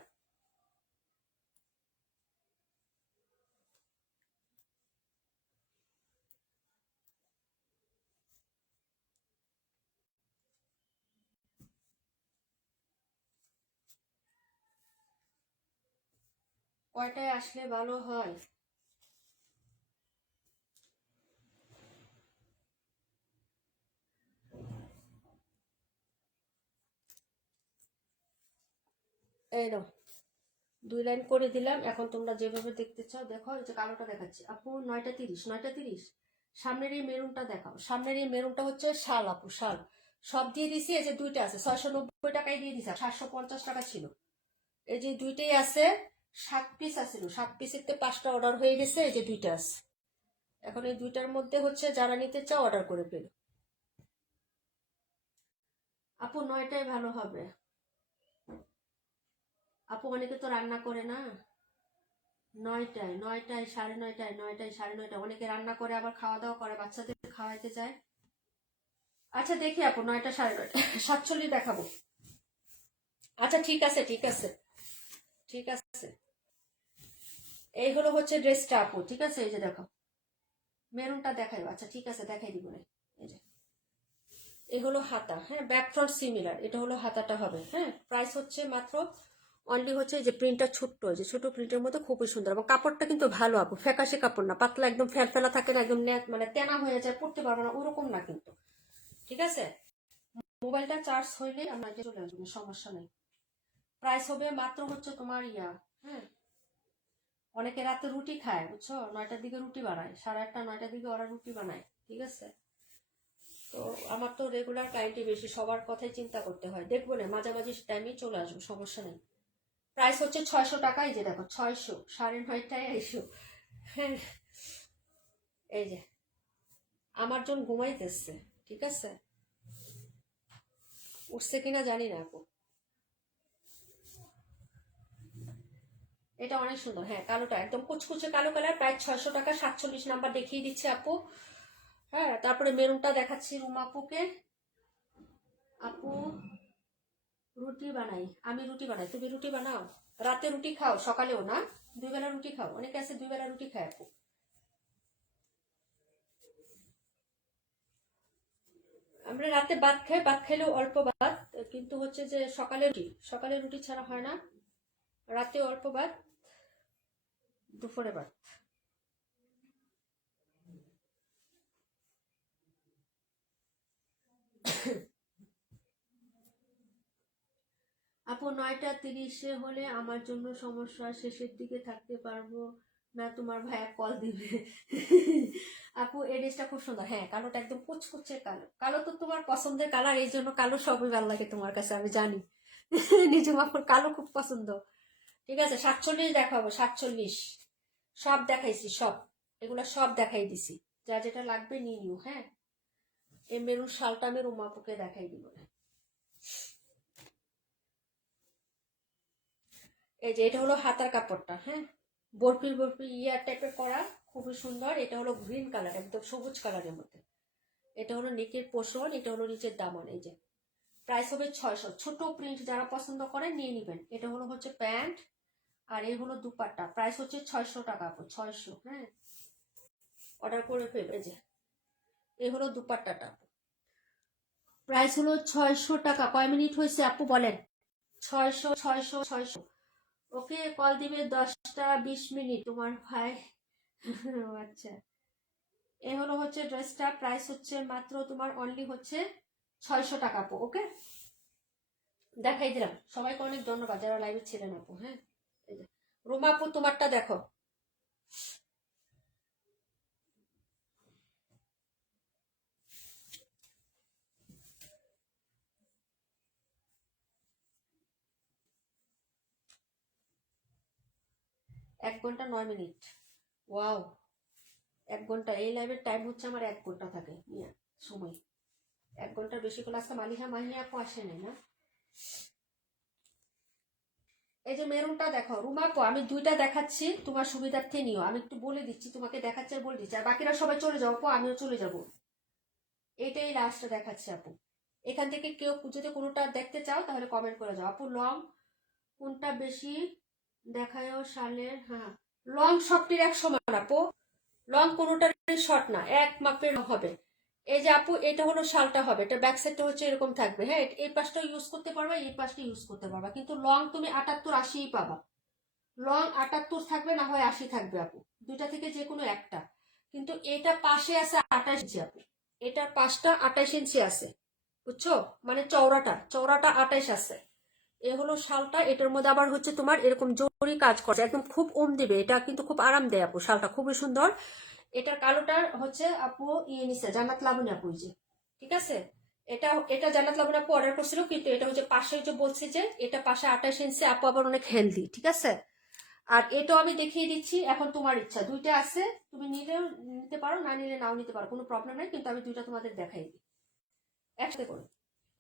কয়টায় আসলে ভালো হয়? এই নাও, 2 লাইন করে দিলাম। এখন তোমরা যেভাবে দেখতে চাও দেখো। এই যে কালোটা দেখাচ্ছি আপু, 9:30, 9:30। সামনের এই মেরুনটা দেখাও। সামনের এই মেরুনটা হচ্ছে শাল আপু, শাল। সব দিয়ে দিছি। এই যে 2টা আছে, 690 টাকায় দিয়ে দিছি, 750 টাকা ছিল। এই যে 2টাই আছে, 7 পিস আছিল, 7 পিসের 5টা অর্ডার হয়ে গেছে। এই যে 2টা আছে। এখন এই 2টার মধ্যে হচ্ছে যারা নিতে চাও অর্ডার করে ফেলো আপু। 9টায় ভালো হবে আপু, অনেকে তো রান্না করে না। 9টায়, 9টায়, 9:30টায়, 9টায়, 9:30টায়। অনেকে রান্না করে, আবার খাওয়া দাওয়া করে, বাচ্চাদের খাওয়াইতে যায়। আচ্ছা দেখি আপু, 9টা 9:30, 47 দেখাবো। আচ্ছা ঠিক আছে ঠিক আছে ঠিক আছে। এই হলো হচ্ছে ড্রেসটা আপু, ঠিক আছে। এই যে দেখো, মেরুনটা দেখাই, আচ্ছা ঠিক আছে দেখাই দিব না। এই যে এই হলো হাতা, হ্যাঁ, ব্যাক ফ্রন্ট সিমিলার, এটা হলো হাতাটা হবে, হ্যাঁ। প্রাইস হচ্ছে মাত্র অনলি হচ্ছে যে প্রিন্টটা ছোট্ট, যে ছোট প্রিন্টের মধ্যে খুবই সুন্দর, এবং কাপড়টা কিন্তু ভালো আপু, ফ্যাকাশে কাপড় না, পাতলা একদম ফেলা থাকে না, একদম মানে তেনা হয়ে যায়, পড়তে পারবো না ওরকম না কিন্তু, ঠিক আছে। মোবাইলটা চার্জ হইলে আমার চলে আসবে, সমস্যা নেই। প্রাইস হবে মাত্র হচ্ছে তোমার হ্যাঁ। অনেকে রাতে রুটি খায় বুঝছো, 9টার দিকে রুটি বানায়, 8:30 9টার দিকে ওরা রুটি বানায়, ঠিক আছে। তো আমার তো রেগুলার ক্লায়েন্টই বেশি, সবার কথাই চিন্তা করতে হয়, দেখবো না মাঝামাঝি টাইমে চলে আসবো, সমস্যা নেই। প্রাইস হচ্ছে 600 টাকা, এই যে দেখো 600, 9:30টায় এসো, হ্যাঁ। এই যে আমার জন ঘুমাইতেছে, ঠিক আছে, উঠছে কিনা জানি না আপু। এটা অনেক সুন্দর, হ্যাঁ, কালোটা একদম কুচকুচে কালো কালার, প্রায় 600 টাকা, 47 নাম্বার দেখিয়ে দিচ্ছে আপু। হ্যাঁ, তারপরে মেরুনটা দেখাচ্ছি রুমা আপুকে। আপু রুটি বানাই, আমি রুটি বানাই, তুমি রুটি বানাও? রাতে রুটি খাও, সকালেও না? 2 বেলা রুটি খাও? অনেকে আছে 2 বেলা রুটি খায় আপু। আমরা রাতে ভাত খাই, ভাত খাইলেও অল্প ভাত, কিন্তু হচ্ছে যে সকালে রুটি ছাড়া হয় না, রাতে অল্প ভাত, দুপুরে ভাত। আপু 9:30 হলে আমার জন্য সমস্যা, শেষের দিকে থাকতে পারবো না, তোমার ভাইয়া কল দিবে। আপু এই ড্রেসটা খুব সুন্দর, হ্যাঁ, কালোটা একদম কুচকুচে কালো, কালো তো তোমার পছন্দের কালার, এই জন্য কালো সবই ভালো লাগে তোমার কাছে, আমি জানি। নিজে আপুর কালো খুব পছন্দ। ঠিক আছে, 47 দেখাবো, 47 সব দেখাইছি, সব এগুলা সব দেখাই দিছি, যা যেটা লাগবে নিয়ে নিও, হ্যাঁ। এই মেরুন শালটা আমি রুমাপুকে দেখাই দিব না। এই যে এটা হলো হাতার কাপড়টা, হ্যাঁ, বরফি বরফি টাইপের করা, খুবই সুন্দর। এটা হলো গ্রিন কালার, একদম সবুজ কালারের মধ্যে। এটা হলো নেকের পোষণ, এটা হলো নিচের দামন। এই যে প্রাইস হবে 600, ছোট প্রিন্ট যারা পছন্দ করেন নিয়ে নিবেন। এটা হলো হচ্ছে প্যান্ট, আর এই হলো দুপাট্টা, প্রাইস হচ্ছে 600 টাকা আপু, 600, হ্যাঁ। অর্ডার করে ফেলবে। যে এই হলো দুপাট্টাটা, প্রাইস হলো 600 টাকা। কয় মিনিট হয়েছে আপু বলেন? 600 600 600। ওকে, কল দিবে 10টা 20 মিনিট তোমার ভাই। আচ্ছা, এ হলো হচ্ছে ড্রেসটা, প্রাইস হচ্ছে মাত্র তোমার অনলি হচ্ছে 600 টাকা আপু, ওকে। দেখাই দিলাম, সবাইকে অনেক ধন্যবাদ যারা লাইভে ছিলেন আপু, হ্যাঁ। এই যে রুমা আপু তোমারটা দেখো। এক ঘন্টা 9 মিনিট, ওয়াও। 1 ঘন্টা, এই লাইভের টাইম হচ্ছে আমার 1 ঘন্টা থাকে সময়। 1 ঘন্টার বেশি ক্লাস মালিহা মাহিয়া আপু আসে নাই না। এই যে মেরুনটা দেখো রুমা আপু, আমি দুইটা দেখাচ্ছি, তোমার সুবিধার্থে নিও, আমি একটু বলে দিচ্ছি, তোমাকে দেখাচ্ছি আর বলে দিচ্ছি, আর বাকিরা সবাই চলে যাও আপু, আমিও চলে যাব। এইটাই লাস্টটা দেখাচ্ছি আপু। এখান থেকে কেউ যদি কোনোটা দেখতে চাও তাহলে কমেন্ট করে যাও আপু। লং কোনটা বেশি দেখায়ও শালের, হ্যাঁ, লং শর্টের এক সমান আপু, লং কোনোটার শর্ট না, এক মাপের হবে। এই যে আপু এটা হলো শালটা হবে, এটা ব্যাক সাইডটা হচ্ছে এরকম থাকবে, হ্যাঁ, এই পাশটা ইউজ করতে পারবা, এই পাশটা ইউজ করতে পারবা, কিন্তু লং তুমি 78 80 পাবা। লং 78 থাকবে, না হয় 80 থাকবে আপু, দুইটা থেকে যে কোনো একটা। কিন্তু এটা পাশে আছে 28 ইঞ্চি আপু, এটার পাশটা 28 ইঞ্চি আছে, বুঝছো, মানে চওড়াটা চওড়াটা 28 আছে। এ হলো শালটা, এটার মধ্যে আবার হচ্ছে তোমার এরকম জরি কাজ করছে, একদম খুব ওম দিবে, এটা কিন্তু খুব আরাম দেয় আপু, শালটা খুবই সুন্দর। এটার কালোটা হচ্ছে আপু নিছে জান্নাত লাবণী আপু, যে ঠিক আছে। এটা এটা জান্নাত লাবণী আপু অর্ডার করছিল, কিন্তু এটা হচ্ছে পাশে যে বলছে যে এটা পাশে 28 ইঞ্চি, আপু আবার অনেক হেলদি, ঠিক আছে। আর এটাও আমি দেখিয়ে দিচ্ছি, এখন তোমার ইচ্ছা, দুইটা আছে, তুমি নিলেও নিতে পারো, না নিলে নাও নিতে পারো, কোনো প্রবলেম নেই, কিন্তু আমি দুইটা তোমাদের দেখাই দিই একসাথে করে।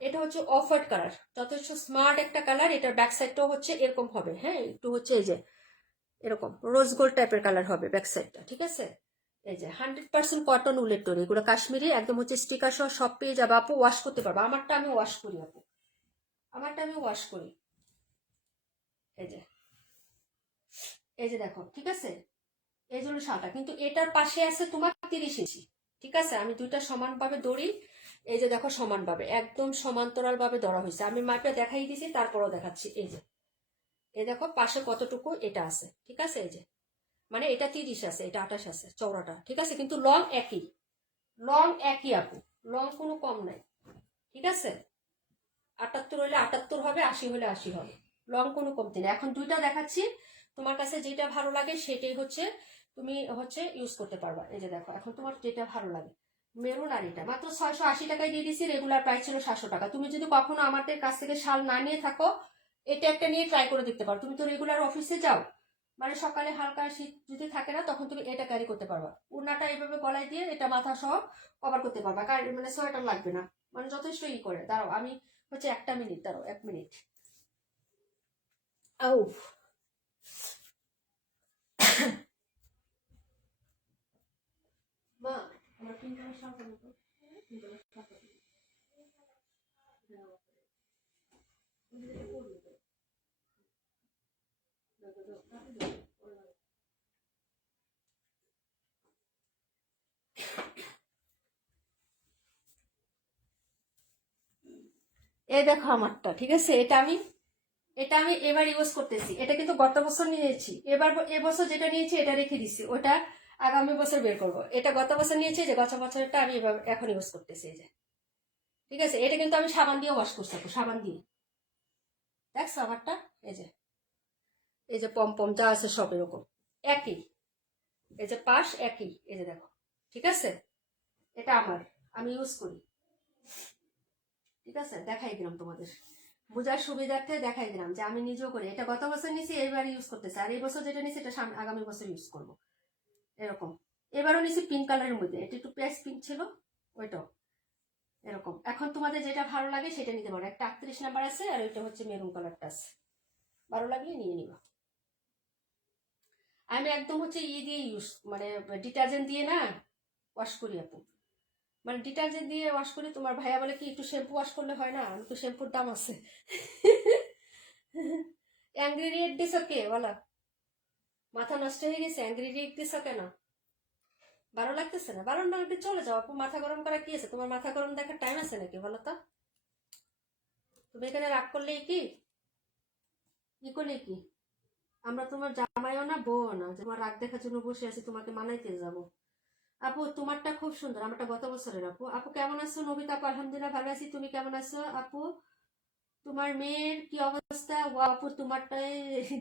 এটা হচ্ছে অফ হোয়াইট কালার, যথেষ্ট স্মার্ট একটা কালার, এটার ব্যাক সাইডটাও হচ্ছে এরকম হবে, হ্যাঁ, একটু হচ্ছে এই যে এরকম রোজ গোল্ড টাইপের কালার হবে ব্যাক সাইডটা, ঠিক আছে। এই যে 100% কটন উলের তৈরি, এগুলো কাশ্মীরি, একদম হচ্ছে স্টিকার সহ সব পেয়ে যাবে আপু। ওয়াশ করতে পারবো, আমারটা আমি ওয়াশ করি আপু, আমারটা আমি ওয়াশ করি। এই যে, এই যে দেখো, ঠিক আছে, এই জন্য শালটা কিন্তু এটার পাশে আছে তোমার 30 ইঞ্চি, ঠিক আছে। আমি দুইটা সমানভাবে দড়ি, এই যে দেখো সমানভাবে একদম সমান্তরাল ভাবে ধরা হয়েছে। আমি মাপটা দেখাই দিছি, তারপরও দেখাচ্ছি। এই যে, এই দেখো পাশে কতটুকু এটা আছে, ঠিক আছে। এই যে মানে এটা 30 আছে, এটা 28 আছে চওড়াটা, ঠিক আছে। কিন্তু লং একই, লং একই আপু, লং কোনো কম নাই, ঠিক আছে। 78 হলে 78 হবে, 80 হলে 80 হবে, লং কোনো কমতি নেই। এখন দুইটা দেখাচ্ছি, তোমার কাছে যেটা ভালো লাগে সেটাই হচ্ছে তুমি হচ্ছে ইউজ করতে পারবা। এই যে দেখো, এখন তোমার যেটা ভালো লাগে, মেরুন আর এটা মাত্র 680 টাকায় দিয়ে দিছি, রেগুলার প্রাইস ছিল 700 টাকা। তুমি যদি কখনো আমাদের কাছ থেকে শাল না নিয়ে থাকো, এটা একটা নিয়ে ট্রাই করে দেখতে পারো। তুমি তো রেগুলার অফিসে যাও, মানে সকালে হালকা শীত যদি থাকে না, তখন তুমি এটা ক্যারি করতে পারবা। উন্নাটা এইভাবে গলায় দিয়ে এটা মাথা সহ কভার করতে পারবা, মানে সোয়েটার লাগবে না, মানে যথেষ্ট ই করে। দাঁড়াও আমি হচ্ছে 1 মিনিট, দাঁড়াও 1 মিনিট। আউ, মা আমার পিঙ্ক কালার শাল করবো তো, পিঙ্ক কালার শাল করবো। এই দেখো আমারটা, ঠিক আছে। এটা আমি এবার ইউজ করতেছি। এটা কিন্তু গত বছর নিয়েছি, এবার এবছর যেটা নিয়েছি এটা রেখে দিছি, ওটা আগামী বছর বের করবো। এটা গত বছর নিয়েছি, যে গত বছরটা আমি এবার এখন ইউজ করতেছি। এই যে, ঠিক আছে। এটা কিন্তু আমি সাবান দিয়ে ওয়াশ করতে থাকবো, সাবান দিয়ে। দেখছো আমারটা, এই যে, এই যে পম পম যা আছে সব এরকম একই, এই যে পাশ একই, এই যে দেখো, ঠিক আছে। এটা আমার, আমি ইউজ করি, ঠিক আছে। দেখাই দিলাম তোমাদের বোঝার সুবিধার্থে, দেখাই দিলাম যে আমি নিজেও করি। এটা গত বছর নিয়েছি, এইবার ইউজ করতেছি। আর এই বছর যেটা নিয়েছি এটা আগামী বছর ইউজ করবো, এরকম। এবারও নিয়েছি পিঙ্ক কালারের মধ্যে, এটা একটু পেঁয়াজ পিঙ্ক ছিল, ওইটাও এরকম। এখন তোমাদের যেটা ভালো লাগে সেটা নিতে পারো। একটা 38 নাম্বার আছে, আর ওইটা হচ্ছে মেরুন কালারটা আছে, ভালো লাগলে নিয়ে নিবা। আমি একদম হচ্ছে দিয়ে ইউজ, মানে ডিটারজেন্ট দিয়ে না ওয়াশ করি আপু, মানে ডিটারজেন্ট দিয়ে ওয়াশ করি। তোমার ভাইয়া বলে কি একটু শ্যাম্পু ওয়াশ করলে হয় না, আমি তো শ্যাম্পুর দাম আছে। অ্যাংরি রেড দিছ কে বলো, মাথা নষ্ট হয়ে গেছে, অ্যাংরি রেড দিছ কেন? ভালো লাগতেছে না? ভালো না লাগলে চলে যাও আপু, মাথা গরম করা কি আছে? তোমার মাথা গরম দেখার টাইম আছে নাকি বলো তো? তুমি এখানে রাগ করলেই কি, কি করলে কি? আমরা তোমার জামাইও না, বউও না, তোমার রাগ দেখার জন্য বসে আছি তোমাকে মানাইতে যাব। আপু তোমারটা খুব সুন্দর, আমারটা গত বছরের। আপু, আপু কেমন আছো? নবিতা আপু আলহামদুলিল্লাহ ভালো আছি, তুমি কেমন আছো আপু? তোমার মেয়ের কি অবস্থা? ও আপু তোমারটাই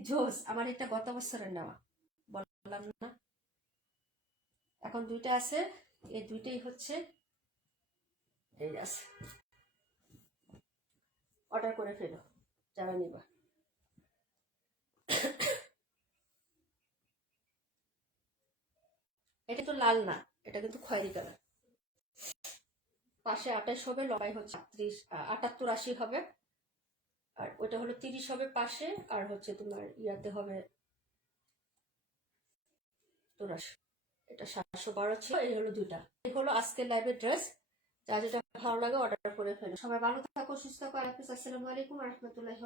জোস, আমার এটা গত বছরের নেওয়া, বললাম না। এখন দুইটা আছে, এই দুইটাই হচ্ছে এই আছে, অর্ডার করে ফেলো যারা নিবা। এটা তো লাল না, এটা কিন্তু খয়েরি কালার। পাশে 28 হবে, লম্বাই হচ্ছে 78 80 হবে, আর ওটা হলো 30 হবে পাশে, আর হচ্ছে তোমার ইয়াতে হবে 84। এটা 712 ছিল, এই হলো দুইটা। এই হলো আজকের লাইভের ড্রেস, যা যেটা ভালো লাগে অর্ডার করে ফেলো। সবাই ভালো থাকো, সুস্থ থাকো, আল্লাহ হাফেজ, আসসালামু আলাইকুম রহমতুল্লাহি।